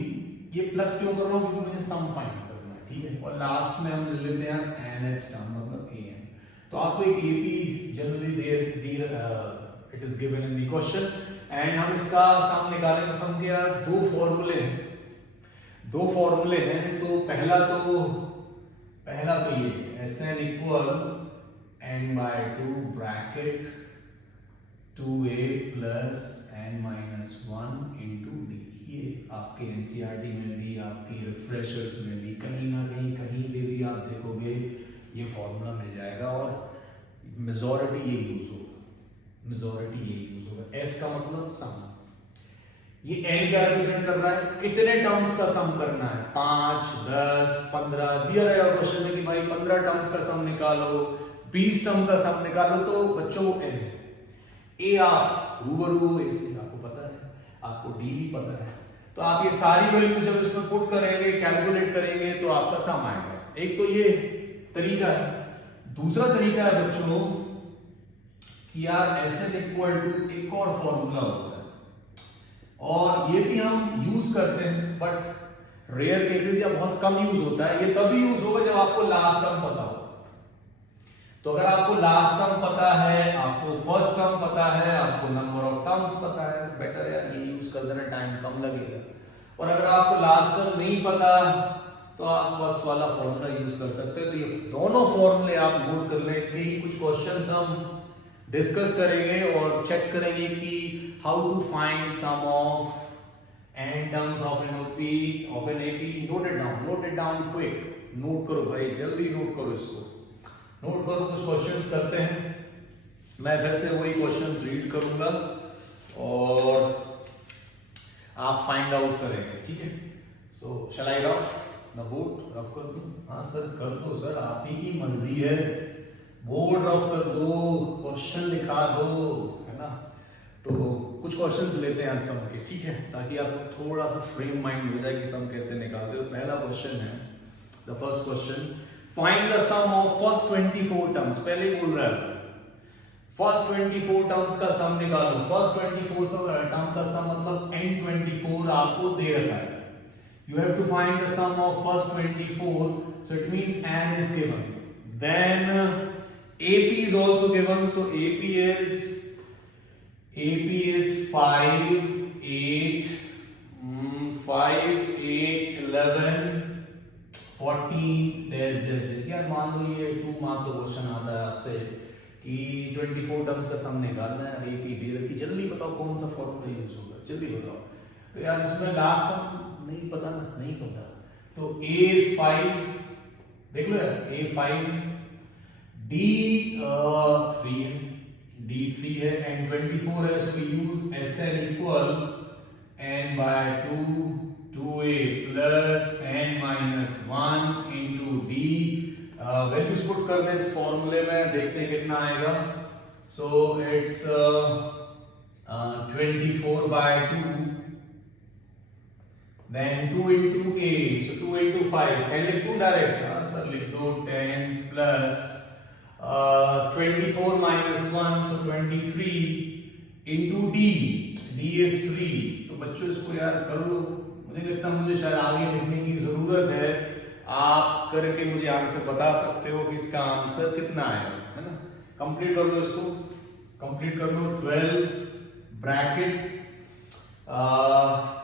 ये प्लस क्यों कर रहा हूं, क्योंकि मुझे सम फाइंड करना है, ठीक है। और लास्ट में हम ले लेते हैं nth टर्म, मतलब an। तो आपको एक AP generally it is given in the question, and हम इसका सम निकालेंगे। सम के यार दो फॉर्मूले हैं। तो पहला तो ये Sn equal n/2 bracket 2a plus n-1 into D. ये आपके एनसीईआरटी में भी, आपकी रिफ्रेशर्स में भी, कहीं ना कहीं पे भी आप देखोगे ये फॉर्मूला मिल जाएगा, और मेजॉरिटी ये यूज होगा। S का मतलब सम। ये n क्या रिप्रेजेंट कर रहा है, कितने टर्म्स का सम करना है, 5, 10, 15 दिया रहेगा क्वेश्चन में कि भाई 15 टर्म्स का सम निकालो, 20 टर्म का सम निकालो, तो बच्चों n ए आप रूबरू इससे आपको पता है, आपको डी भी पता है, तो आप ये सारी वैल्यू जब इसमें पुट करेंगे, कैलकुलेट करेंगे, तो आपका सम आएगा। एक तो ये तरीका है। दूसरा तरीका है बच्चों कि यार Sn इक्वल टू एक और फॉर्मूला होता है, और ये भी हम यूज करते हैं बट रेयर केसेस या बहुत कम यूज होता है। ये तभी यूज होगा जब आपको लास्ट टर्म पता हो। तो अगर आपको लास्ट टर्म पता है, आपको फर्स्ट टर्म पता है, आपको नंबर ऑफ टर्म्स पता है, बेटर यार ये यूज कर देना, टाइम कम लगेगा। और अगर आपको लास्ट टर्म नहीं पता तो आप फर्स्ट वाला फॉर्मूला यूज कर सकते हैं। तो ये दोनों फॉर्मूले आप नोट कर लेंगे। कुछ क्वेश्चंस हम डिस्कस करेंगे और चेक करेंगे कि how to find sum of n terms of an AP. Note it down quick, नोट करो भाई, जल्दी नोट करो, इसको नोट करो। कुछ क्वेश्चंस करते हैं, मैं फिर से वही क्वेश्चंस रीड करूंगा और आप फाइंड आउट करेंगे, ठीक है। सो शैल आई रफ द बोर्ड, रफ कर दूं? हाँ सर कर दो सर, आप ही की मर्जी है, बोर्ड रफ कर दो, क्वेश्चन लिखा दो, है ना। तो कुछ क्वेश्चंस लेते हैं आज सम के, ठीक है, ताकि आपको थोड़ा सा फ्रेम माइंड हो जाए कि सम कैसे निकालते हो। पहला क्वेश्चन है, the first question, find the sum of first 24 terms. पहले ही बोल रहा है फर्स्ट 24 टर्म्स का सम निकालो। फर्स्ट 24 टर्म का सम मतलब n24 आपको दे रखा है। You have to find the sum of first 24, so it means n is given. Then AP is also given, so AP is 5, 8, 11, 14 dash। क्या मान लो ये 2 मार्क का क्वेश्चन आता है आपसे कि 24 टर्म्स का सम निकालना है, AP दे रखी, जल्दी बताओ कौन सा फॉर्मूला यूज होगा, जल्दी बताओ। तो यार इसमें लास्ट सम नहीं पता ना, नहीं पता, तो a is 5, देख लो यार, a 5, d 3 है, and 24 है, so we use Sn equal n/2 2a plus n-1 into d। Values put कर दे इस फॉर्मूले में, देखते हैं कितना आएगा। So it's 24/2, then 2 into a, so 2 into 5, can लिख दूं डायरेक्ट? हाँ सर लिख दो, 10 plus 24 minus 1, so 23 into d is 3। तो बच्चों इसको यार करो, मुझे लगता है मुझे शायद आगे लिखने की जरूरत है, आप करके मुझे आंसर बता सकते हो कि इसका आंसर कितना आएगा, है ना। कंप्लीट कर लो इसको, कंप्लीट कर लो। 12 bracket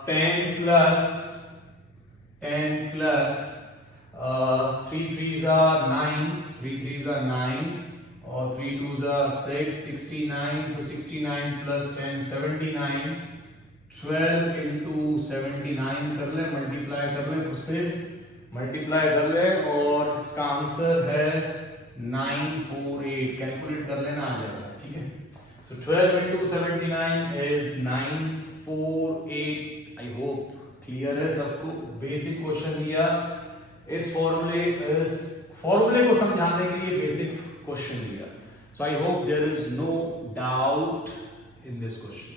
10 plus 10 plus 3 3s are 9, 3 3s are 9 और 3 2s are 6, 69, so 69 plus 10 79, 12 into 79 कर ले, मल्टीप्लाई कर ले, उससे मल्टीप्लाई कर ले और इसका आंसर है 948, कैलकुलेट कर लेना आ जाएगा, ठीक है। So 12 into 79 is 948। I hope clear है सबको। बेसिक क्वेश्चन दिया, इस फॉर्मूले को समझाने के लिए बेसिक क्वेश्चन दिया। So I hope there is no doubt in this question.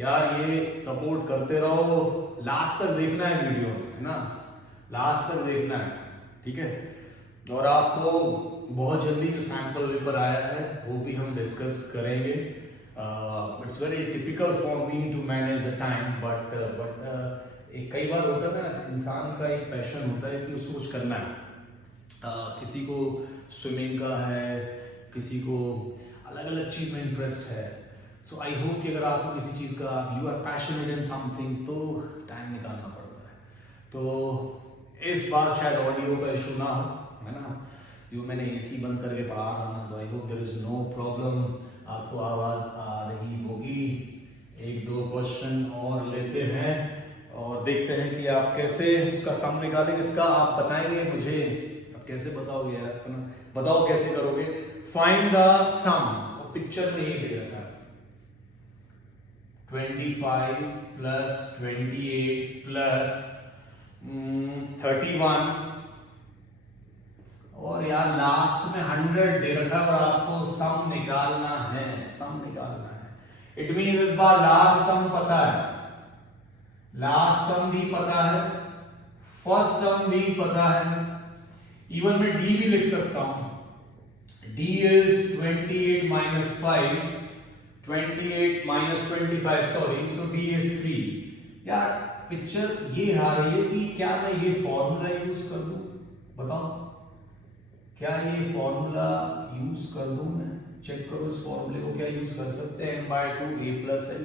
यार ये सपोर्ट करते रहो, लास्ट तक देखना है वीडियो में, है ना, लास्ट तक देखना है, ठीक है। और आपको बहुत जल्दी जो सैंपल पेपर आया है वो भी हम डिस्कस करेंगे। It's very typical for me to manage the time, but एक कई बार होता है ना, इंसान का एक पैशन होता है कि उसको कुछ करना है। किसी को स्विमिंग का है, किसी को अलग अलग चीज में इंटरेस्ट है। सो आई होप कि अगर आपको किसी चीज का, you are passionate in something, तो टाइम निकालना पड़ता है। तो इस बार शायद ऑडियो का इशू ना हो, है ना, जो मैंने एसी बंद करके पढ़ा रहा ना, तो I hope there is no problem, आपको आवाज आ रही होगी। एक दो क्वेश्चन और लेते हैं और देखते हैं कि आप कैसे उसका सम निकालेंगे। इसका आप बताएंगे मुझे, आप कैसे बताओगे यार, है ना, बताओ कैसे करोगे। फाइंड द सम, और पिक्चर में ही दे रखा है 25 प्लस 28 प्लस 31, और यार लास्ट में 100 दे रखा है और आपको सम निकालना है, सम निकालना है। इट मीन इस बार लास्ट टर्म पता है, लास्ट टर्म भी पता है, फर्स्ट टर्म भी पता है, इवन मैं डी भी लिख सकता हूं। D is 28 minus 5, 28 minus 25, sorry, so D is 3। यार पिक्चर ये आ रही है कि क्या मैं ये फॉर्मूला यूज कर दूं, बताओ, क्या ये फॉर्मूला यूज कर दूं मैं? चेक करो इस फॉर्मूले को, क्या यूज कर सकते हैं, m/2 a plus l।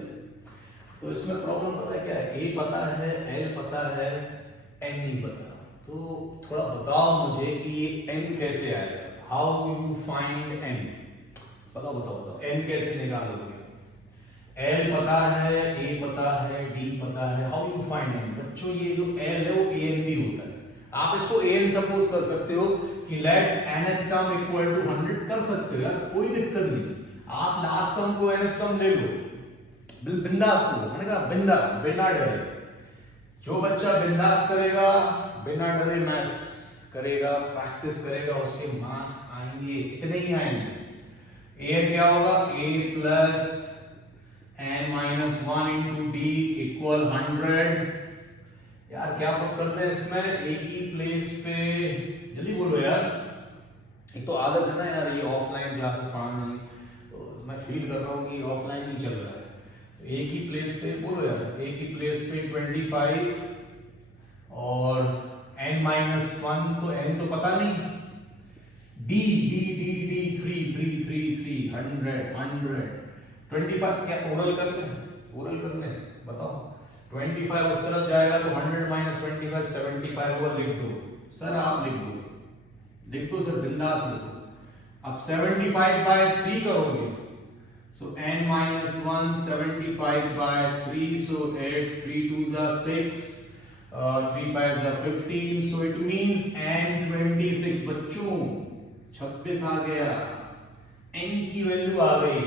तो इसमें प्रॉब्लम पता है क्या है, a पता है, l पता है, n नहीं पता। तो थोड़ा बताओ मुझे कि ये n कैसे आएगा, हाउ यू फाइंड n, बताओ n कैसे निकालोगे। l पता है, a पता है, d पता है, हाउ यू फाइंड n। बच्चों ये जो l है वो an भी होता है। आप इसको an सपोज कर सकते हो कि let nth term equal to 100 कर सकते हो यार, कोई दिक्कत नहीं। आप लास्ट टर्म को nth टर्म ले लो, बिंदास लो, मैंने कहा बिंदास, बिना डरे। जो बच्चा बिंदास करेगा, बिना डरे मैथ्स करेगा, प्रैक्टिस करेगा, उसके मार्क्स आएंगे, इतने ही आएंगे। a क्या होगा, a plus n minus 1 into D equal 100। यार क्या करते हैं इसमें, एक ही प्लेस पे, जल्दी बोलो यार, एक तो आदत है ना यार ये ऑफलाइन क्लासेस पढ़ाने की, तो मैं फील कर रहा हूँ कि ऑफलाइन नहीं चल रहा है। एक ही प्लेस पे बोलो यार, एक ही प्लेस पे 25 और n माइनस 1, तो n तो पता नहीं, d d d d 3 3 3 3 100 25, क्या ओरल कर ले, बताओ। 25 उस तरफ जाएगा तो 100 माइनस 25 75 होगा, लिख दो सर, आप लिख दो सर, बिंदास लिखो। अब 75 बाय 3 करोगे, so n minus 1 75 by 3, so it's 3 2s are 6, 3 5s are 15, so it means n 26। बच्चों 26 आ गया, n की वैल्यू आ गई।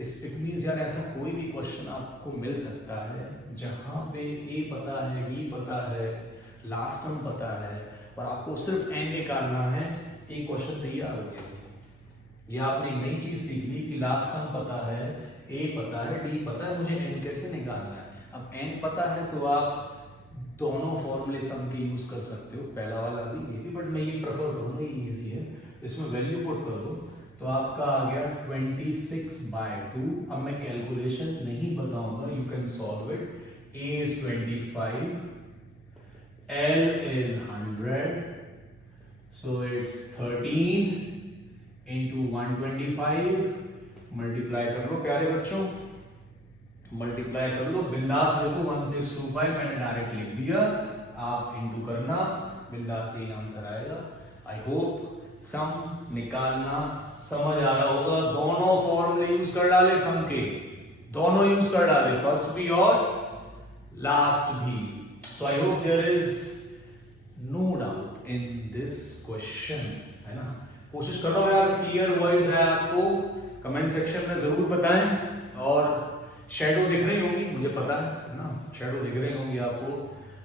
इट मींस यार ऐसा कोई भी क्वेश्चन आपको मिल सकता है जहां पे a पता है, d पता है, लास्ट टर्म पता है, और आपको सिर्फ n निकालना है, एक क्वेश्चन तैयार हो गया। ये आपने नई चीज सीख ली कि लास्ट टर्म पता है, a पता है, d पता है, मुझे n कैसे निकालना है। अब n पता है तो आप दोनों फॉर्मूले सम के यूज कर सकते हो, पहला वाला भी ये भी, बट मैं ये प्रेफर करूंगा, ये इजी है। इसमें वैल्यू पुट कर दो तो आपका आ गया 26 बाय 2। अब मैं कैलकुलेशन नहीं बताऊंगा, you can solve it. a is 25, l is 100, so it's 13 into 125, multiply कर लो प्यारे बच्चों, मल्टीप्लाई कर लो, बिंदास लिखो 1625, मैंने डायरेक्ट लिख दिया। आप इंटू करना, बिंदास से आंसर आएगा। आई होप सम निकालना समझ आ रहा होगा। दोनों फॉर्मूले यूज कर डाले सम के, दोनों यूज कर डाले, फर्स्ट भी और लास्ट भी। So I hope there is no doubt in this question, है ना। कोशिश कर रहा हूं यार क्लियर वॉइस है आपको, कमेंट सेक्शन में जरूर बताएं। और शैडो दिख रही होगी, मुझे पता है ना, शैडो दिख रही होंगी आपको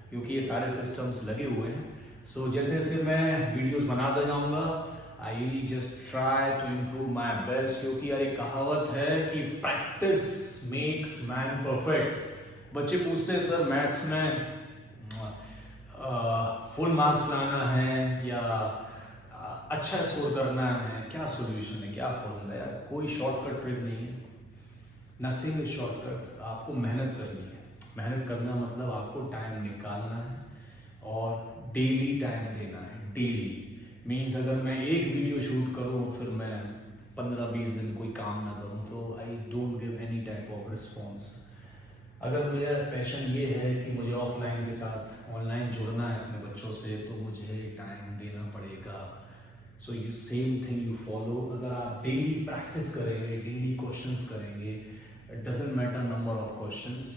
क्योंकि ये सारे सिस्टम्स लगे हुए हैं। सो जैसे जैसे मैं वीडियोस बनाता जाऊंगा, I just try to improve my best, क्योंकि यार एक कहावत है कि प्रैक्टिस मेक्स मैन परफेक्ट। बच्चे पूछते हैं सर मैथ्स में फुल मार्क्स लाना है या अच्छा स्कोर करना है, क्या सॉल्यूशन है, क्या फॉर्मूला है? यार कोई शॉर्टकट ट्रिक नहीं है, नथिंग इज शॉर्टकट। आपको मेहनत करनी है, मेहनत करना मतलब आपको टाइम निकालना है और डेली टाइम देना है। डेली मीन्स अगर मैं एक वीडियो शूट करूं फिर मैं 15-20 दिन कोई काम ना करूं तो I don't give any type of response. अगर मेरा पैशन ये है कि मुझे ऑफलाइन के साथ ऑनलाइन जुड़ना है अपने बच्चों से, तो मुझे टाइम देना पड़ेगा। So you same thing you follow. अगर आप डेली प्रैक्टिस करेंगे, डेली क्वेश्चंस करेंगे, it doesn't matter number of questions,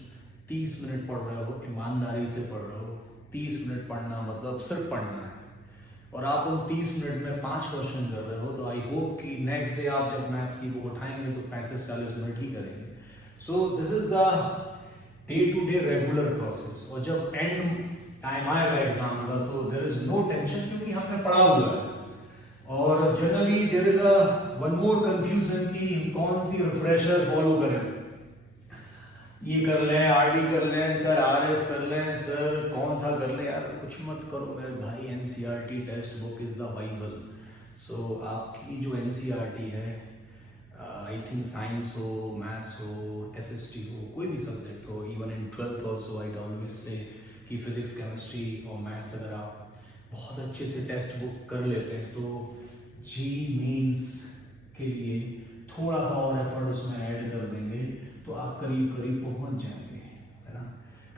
30 minute पढ़ रहे हो, ईमानदारी से पढ़ रहे हो, 30 मिनट पढ़ना मतलब सिर्फ पढ़ना है, और आप उन 30 मिनट में 5 क्वेश्चन कर रहे हो, तो आई होप कि नेक्स्ट डे आप जब मैथ्स की बुक उठाएंगे तो 35-40 मिनट ही करेंगे। So this is the day to day regular process. और जब एंड टाइम आएगा एग्जाम का तो देयर इज नो टेंशन, क्योंकि हमने पढ़ा हुआ है। और generally there is one more confusion कि कौन सी रिफ्रेशर फॉलो करें, ये कर लें, आरडी कर लें सर, आरएस कर लें सर, कौन सा कर लें? यार कुछ मत करो मेरे भाई, NCERT text book is the Bible. So आपकी जो एनसीईआरटी है, आई थिंक साइंस हो, मैथ्स हो, एसएसटी हो, कोई भी सब्जेक्ट हो, even in 12th also I always say कि फिजिक्स, केमिस्ट्री और मैथ्स अगर आप बहुत अच्छे से टेक्स्ट बुक कर लेते हैं तो जी मेंस के लिए थोड़ा सा और एफर्ट उसमें ऐड कर देंगे तो आप करीब करीब पहुंच जाएंगे, है ना,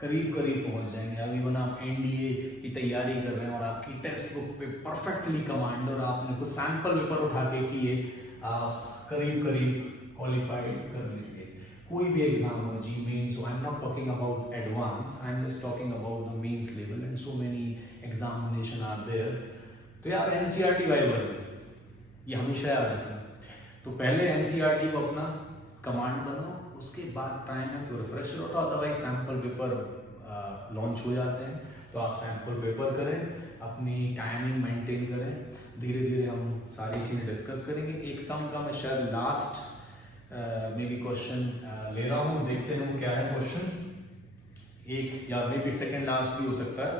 करीब करीब पहुंच जाएंगे। अब इवन आप एनडीए की तैयारी कर रहे हैं और आपकी टेक्स्ट बुक पे परफेक्टली कमांड और आपने कुछ सैंपल पेपर उठा के किए, आप करीब करीब क्वालिफाइड कर लेंगे। कोई भी एग्जाम हो, जी मेंस हो, I am not talking about advance, I am just talking about the mains level, and so many examination are there. तो यार एनसीईआरटी बाइबल ये हमेशा याद रखना। तो पहले एनसीईआरटी को अपना कमांड बनाओ, उसके बाद टाइम है तो रिफ्रेशर उठाओ, अदरवाइज सैंपल पेपर लॉन्च हो जाते हैं तो आप सैंपल पेपर करें, अपनी टाइमिंग मेंटेन करें। धीरे धीरे हम सारी चीज़ें डिस्कस करेंगे। एक सम का मैं शायद लास्ट में भी क्वेश्चन ले रहा हूँ, देखते हैं वो क्या है क्वेश्चन, एक या मे बी सेकेंड लास्ट भी हो सकता है।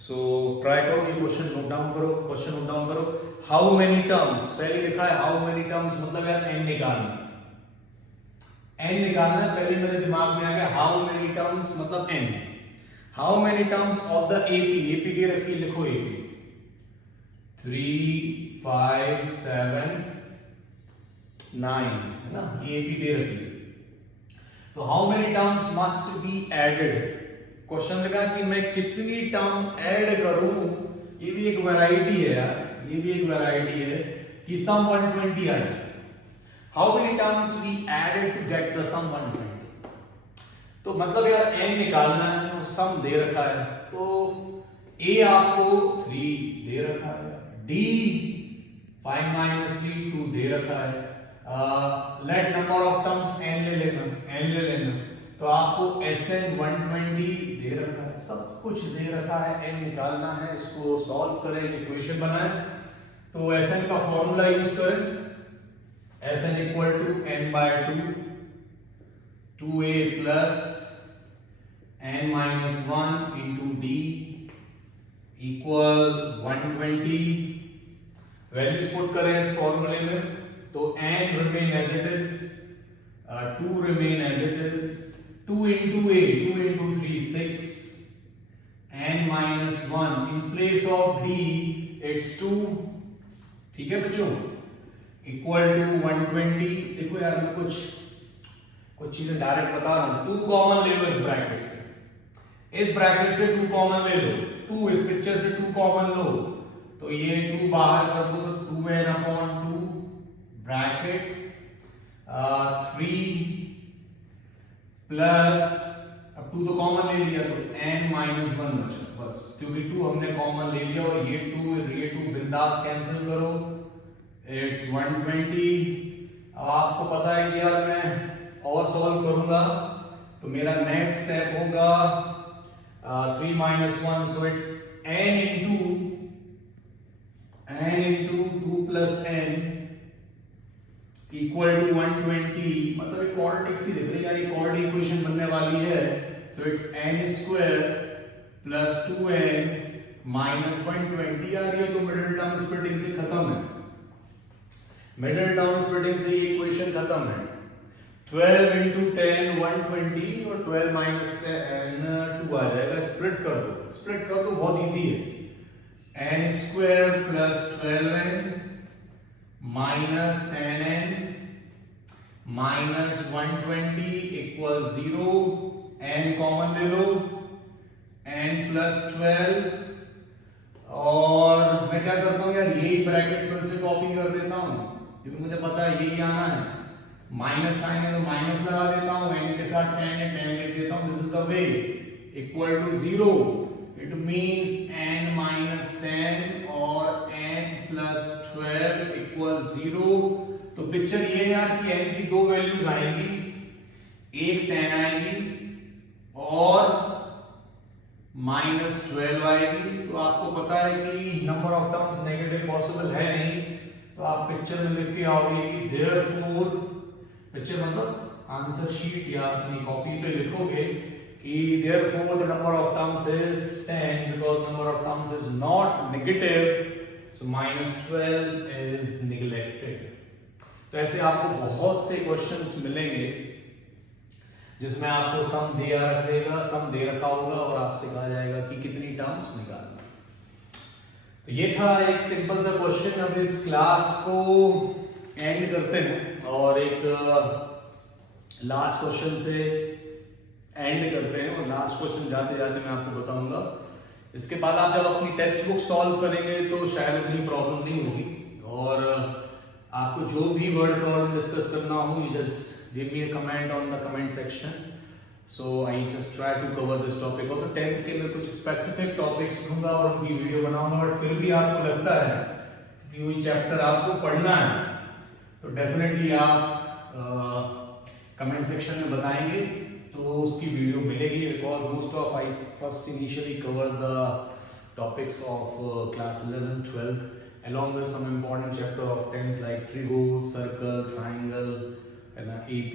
सो ट्राई करो, ये क्वेश्चन नोट डाउन करो, क्वेश्चन नोट डाउन करो। हाउ मेनी टर्म्स, पहले लिखा है हाउ मेनी टर्म्स, मतलब यार एन निकालना, एन निकालना है। पहले मेरे दिमाग में आ गया हाउ मेनी टर्म्स मतलब n. How many terms of the AP, AP दे रखी, लिखो एपी 3, 5, 7, 9, है ना, एपी दे रखी। तो how many terms must be added, question लगा कि मैं कितनी टर्म ऐड करूं। ये भी एक वैरायटी है यार, ये भी एक वैरायटी है कि सम 120 आए। How many terms we added to get the sum 120, तो मतलब यार एन निकालना है और सम दे रखा है, तो ए आपको 3 दे रखा है, डी 5 - 3 2 दे रखा है, let number of terms n ले लेना, तो आपको SN 120 दे रखा है, सब कुछ दे रखा है, एन निकालना है, इसको सॉल्व करें, इक्वेशन बनाएं। तो SN का फॉर्मूला यूज करें, SN equal to n/2 2a plus n-1 into d equal 120। Values put करें इस फॉर्मूले में, तो n remain as it is, 2 remain as it is, 2 into a, 2 into 3 6, n-1 in place of d it's 2, ठीक है बच्चों, equal to 120। देखो यार मैं कुछ चीजें डायरेक्ट बता रहा हूं, 2 कॉमन ले लो इस ब्रैकेट से, इस ब्रैकेट से 2 कॉमन ले लो, 2 इस पिक्चर से 2 कॉमन लो, तो ये 2 बाहर कर दो तो 2n/2 ब्रैकेट 3 प्लस, अब 2 तो कॉमन ले लिया तो n-1 बचा बस, क्योंकि 2 हमने कॉमन ले लिया और ये 2 बिंदास कैंसिल करो, इट्स 120। अब आपको पता है कि यार मैं और सॉल्व करूंगा तो मेरा नेक्स्ट स्टेप होगा 3 - 1, so it's n into 2 plus n equal to 120, मतलब एक क्वाड्रेटिक सी देख रहे यार, ये क्वाड्रेटिक इक्वेशन बनने वाली है, so it's n² plus 2n minus 120। यार ये तो मिडिल टर्म स्प्लिटिंग से खत्म है, मिडिल टर्म स्प्लिटिंग से ये इक्वेशन खत्म है। 12 into 10 120 और 12 minus 10 2 आ जाएगा, स्प्लिट कर दो बहुत इजी है, n² plus 12n minus 10n minus 120 equal 0, n common ले लो, n प्लस 12, और मैं क्या करता हूं यार, यही ब्रैकेट फिर से कॉपी कर देता हूं क्योंकि मुझे पता है यही आना है, माइनस साइन है तो माइनस लगा देता हूं, n के साथ 10 है 10 लिख देता हूं, this is the way, equal to 0, it means n minus 10 और n प्लस 12 इक्वल 0। तो पिक्चर ये है यार कि n की दो वैल्यूज आएंगी, एक 10 आएगी और माइनस 12 आएगी। तो आपको पता है कि number of terms negative possible है नहीं, तो आप पिक्चर में लिख के आओगे कि देयरफॉर, पिक्चर मतलब आंसर शीट या अपनी कॉपी पे लिखोगे कि therefore the number of terms is 10 because number of terms is not negative, so minus 12 is neglected. तो ऐसे आपको बहुत से क्वेश्चंस मिलेंगे जिसमें आपको सम दे रखा होगा और आपसे कहा जाएगा कि कितनी टर्म्स निकालना। तो ये था एक सिंपल सा क्वेश्चन। अब इस क्लास को एंड करते हैं और एक लास्ट क्वेश्चन से एंड करते हैं, और लास्ट क्वेश्चन जाते जाते मैं आपको बताऊंगा, इसके बाद आप जब अपनी टेक्स्ट बुक सॉल्व करेंगे तो शायद इतनी प्रॉब्लम नहीं होगी, और आपको जो भी वर्ड प्रॉब्लम डिस्कस करना हो, you just give me a comment on the comment section, so I just try to cover this topic। और 10th के मैं कुछ specific topics लूंगा और उनकी वीडियो बनाऊंगा, बट फिर भी आपको लगता है कि कोई चैप्टर आपको पढ़ना है तो डेफिनेटली आप कमेंट सेक्शन में बताएंगे तो उसकी वीडियो मिलेगी, because most of I first initially cover the topics of class 11th 12th along with some important chapter of 10th like trigo, circle, triangle, है ना, AP।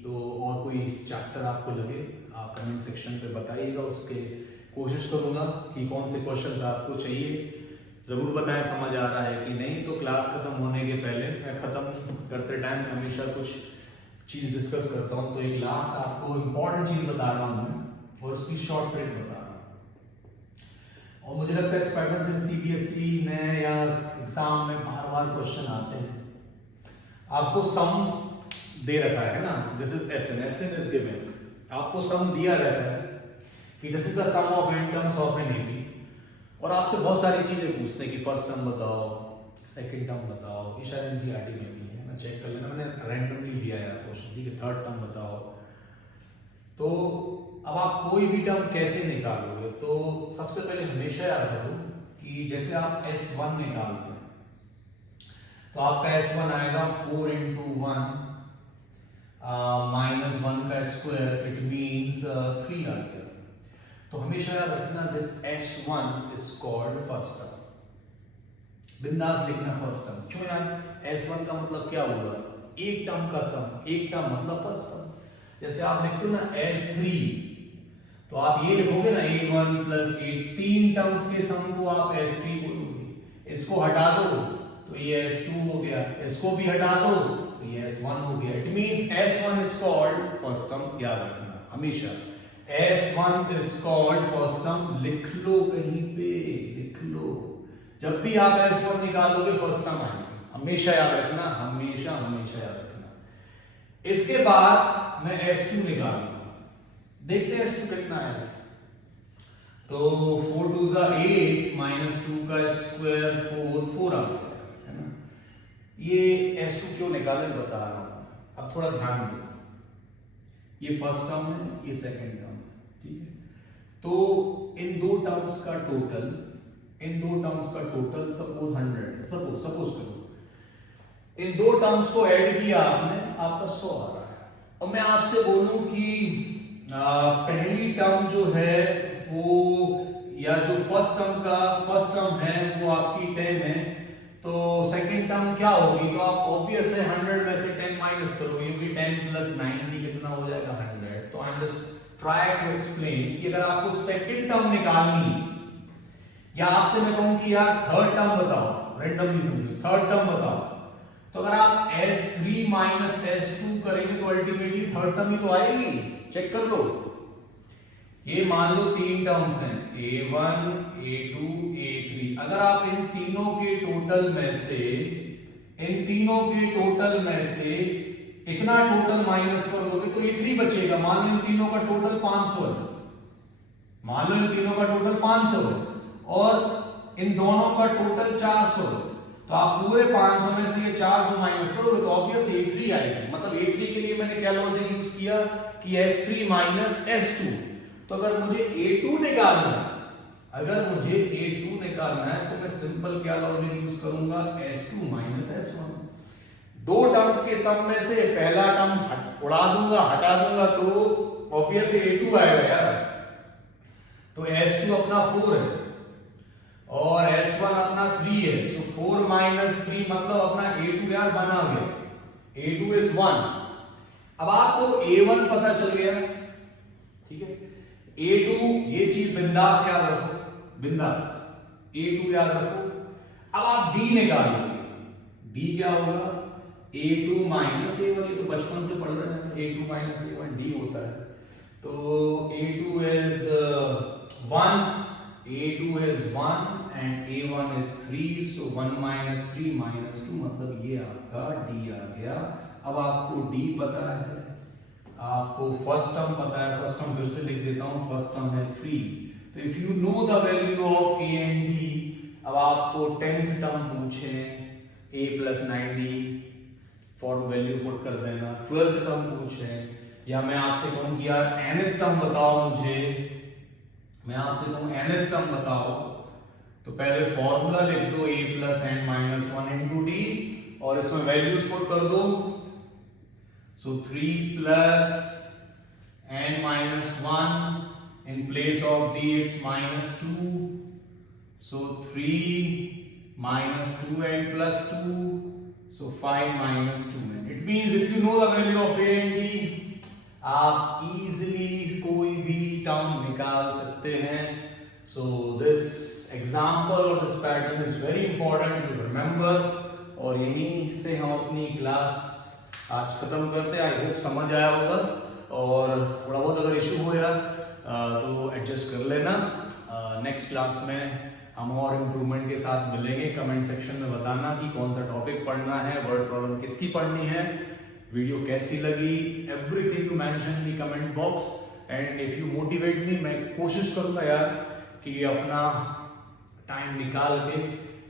तो और कोई चैप्टर आपको लगे आप कमेंट सेक्शन पे बताइएगा, उसके कोशिश करूंगा कि कौन से क्वेश्चंस आपको चाहिए, ज़रूर बताएं समझ आ रहा है कि नहीं। तो क्लास खत्म होने के पहले, मैं ख़त्म करते टाइम हमेशा कुछ चीज़ डिस्कस करता हूँ, तो एक लास्ट आपको इम्पॉर्टेंट चीज़ बता रहा हूँ मैं और उसकी शॉर्ट ट्रिक बता रहा हूँ। और मुझे लगता है इस पैटर्न से CBSE में या एग्जाम में बार बार क्वेश्चन आते हैं। आपको सम दे रखा है ना, this is SN is given, आपको सम दिया रहता है कि this is the sum of n terms of N AP, और आपसे बहुत सारी चीजें पूछते हैं कि फर्स्ट टर्म बताओ, सेकंड टर्म बताओ, ये शायद NCERT में भी है, मैं चेक कर लेना, मैंने रैंडमली दिया है क्वेश्चन, ठीक है, थर्ड टर्म बताओ। तो अब आप कोई भी टर्म कैसे निकालोगे, तो सबसे पहले हमेशा याद रखो कि जैसे आप S1 निकालते हैं तो आपका S1 आएगा 4 into 1 माइनस 1 का स्क्वायर, इट मींस 3 आ गया। तो हमेशा याद रखना this S1 is called first term, बिंदास लिखना फर्स्ट टर्म। क्यों यार, S1 का मतलब क्या होगा, एक टर्म का सम, एक टर्म मतलब फर्स्ट टर्म। जैसे आप लिखते हो ना S3, तो आप ये लिखोगे ना A1 प्लस A, 3 टर्म्स के सम को आप S3 बोलोगे, इसको हटा दो तो ये S2 हो गया, इसको भी हटा दो तो ये S1 हो गया। It means S1 is called first term, याद रखना हमेशा S1 is called first term, लिख लो कहीं पे, लिख लो, जब भी आप S1 निकालोगे फर्स्ट टर्म आएगी, हमेशा याद रखना, हमेशा हमेशा याद रखना। इसके बाद मैं S2 निकालूंगा, देखते हैं S2 कितना आएगा। तो 4 2 जा 8 माइनस 2 का स्क्वायर 4 आ गया, है ना। ये S2 क्यों निकाले बता रहा हूं, अब थोड़ा ध्यान दो। ये फर्स्ट टर्म है, ये सेकंड टर्म है, ठीक है। तो इन दो टर्म्स का टोटल सपोज 100 है, सपोज करो इन दो टर्म्स को ऐड किया आपने, आपका 100 आ रहा है। और मैं आपसे बोलूं कि पहली टर्म जो है वो, या जो फर्स्ट टर्म है वो आपकी 10 है, तो सेकंड टर्म क्या होगी, तो आप ऑब्वियस है 100 में से 10 माइनस करोगे, क्योंकि 10 प्लस 90 कितना हो जाएगा 100। तो I am just try to explain कि अगर आपको सेकंड टर्म निकालनी, या आपसे मैं कहूं कि यार थर्ड टर्म बताओ, रैंडमली समझो, थर्ड टर्म बताओ, तो अगर आप S3 माइनस S2 करेंगे तो अल्टीमेटली थर्ड टर्म ही तो आएगी। चेक कर लो, ये मान लो तीन टर्म्स हैं A1 A2 A3। अगर आप इन तीनों के टोटल में से इतना टोटल माइनस कर दोगे तो A3 बचेगा। मान लो इन तीनों का टोटल 500 है, और इन दोनों का टोटल 400 है, तो आप पूरे 500 में से ये 400 माइनस करोगे तो ऑब्वियस A3 आएगी। मतलब A3 के लिए मैंने क्या लॉजिक यूज किया कि S3 माइनस S2। तो अगर मुझे A2 निकालना है तो मैं सिंपल क्या लॉजिक यूज करूंगा, S2 माइनस S1। दो टर्म्स के सम में से पहला टर्म हटा दूंगा तो ऑब्वियस A2 आएगा यार। तो S2 अपना 4 है और S1 अपना 3 है, तो 4 माइनस 3 मतलब अपना A2 यार बना गया, A2 इज 1। अब आपको A1 पता चल गया, ठीक है। A2 ये चीज बिंदास याद रखो, A2 याद रखो। अब आप D निकालोगे, D क्या होगा, A2 माइनस A1, ये तो बचपन से पढ़ रहे हैं, A2 माइनस A1 D होता है। तो A2 is 1 and A1 is 3, so 1 minus 3 minus 2 मतलब ये आपका D आ गया। अब आपको D पता है, आपको फर्स्ट टर्म पता है, फर्स्ट टर्म फिर से लिख देता हूं, फर्स्ट टर्म है 3। तो if you know the value of A and D, अब आपको 10th टर्म पूछे A plus 90 for value put कर देना, 12th टर्म पूछे, या मैं आपसे कहूं कि यार nth टर्म बताओ मुझे, मैं आपसे कहूं nth टर्म बताओ, तो पहले फॉर्मूला लिख दो A plus n minus 1 into D और इसमें वैल्यूज पुट कर दो। So 3 plus n minus 1, in place of D it's minus 2, so 3 minus 2n plus 2, so 5 minus 2n। It means if you know the value of A and D, आप easily कोई भी term निकाल सकते हैं। So this example or this pattern is very important to remember, और यहीं से हम अपनी क्लास आज खत्म करते हैं। आई होप समझ आया होगा, और थोड़ा बहुत अगर इशू हो यार तो एडजस्ट कर लेना। नेक्स्ट क्लास में हम और इम्प्रूवमेंट के साथ मिलेंगे। कमेंट सेक्शन में बताना कि कौन सा टॉपिक पढ़ना है, वर्ड प्रॉब्लम किसकी पढ़नी है, वीडियो कैसी लगी, everything you mention in the comment box. And if you motivate me, मैं कोशिश करूंगा यार कि अपना टाइम निकाल के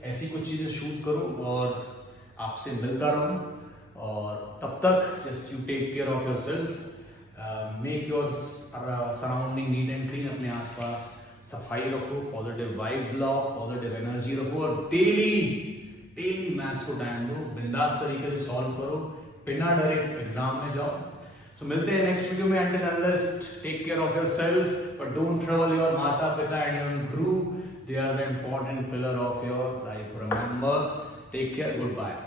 ऐसी कुछ चीजें शूट करूं और आपसे मिलता रहूं। और तब तक just you take care of yourself, make your surrounding neat and clean, अपने आसपास सफाई रखो, पॉजिटिव वाइब्स लाओ, पॉजिटिव एनर्जी रखो, और डेली मैथ्स को टाइम दो, बिंदास तरीके से सॉल्व करो, बिना डरे एग्जाम में जाओ। सो मिलते हैं नेक्स्ट वीडियो में। Until and unless, take care of yourself, but don't trouble your Mata Pita and your guru. They are the important pillar of your life. Remember, take care. Goodbye.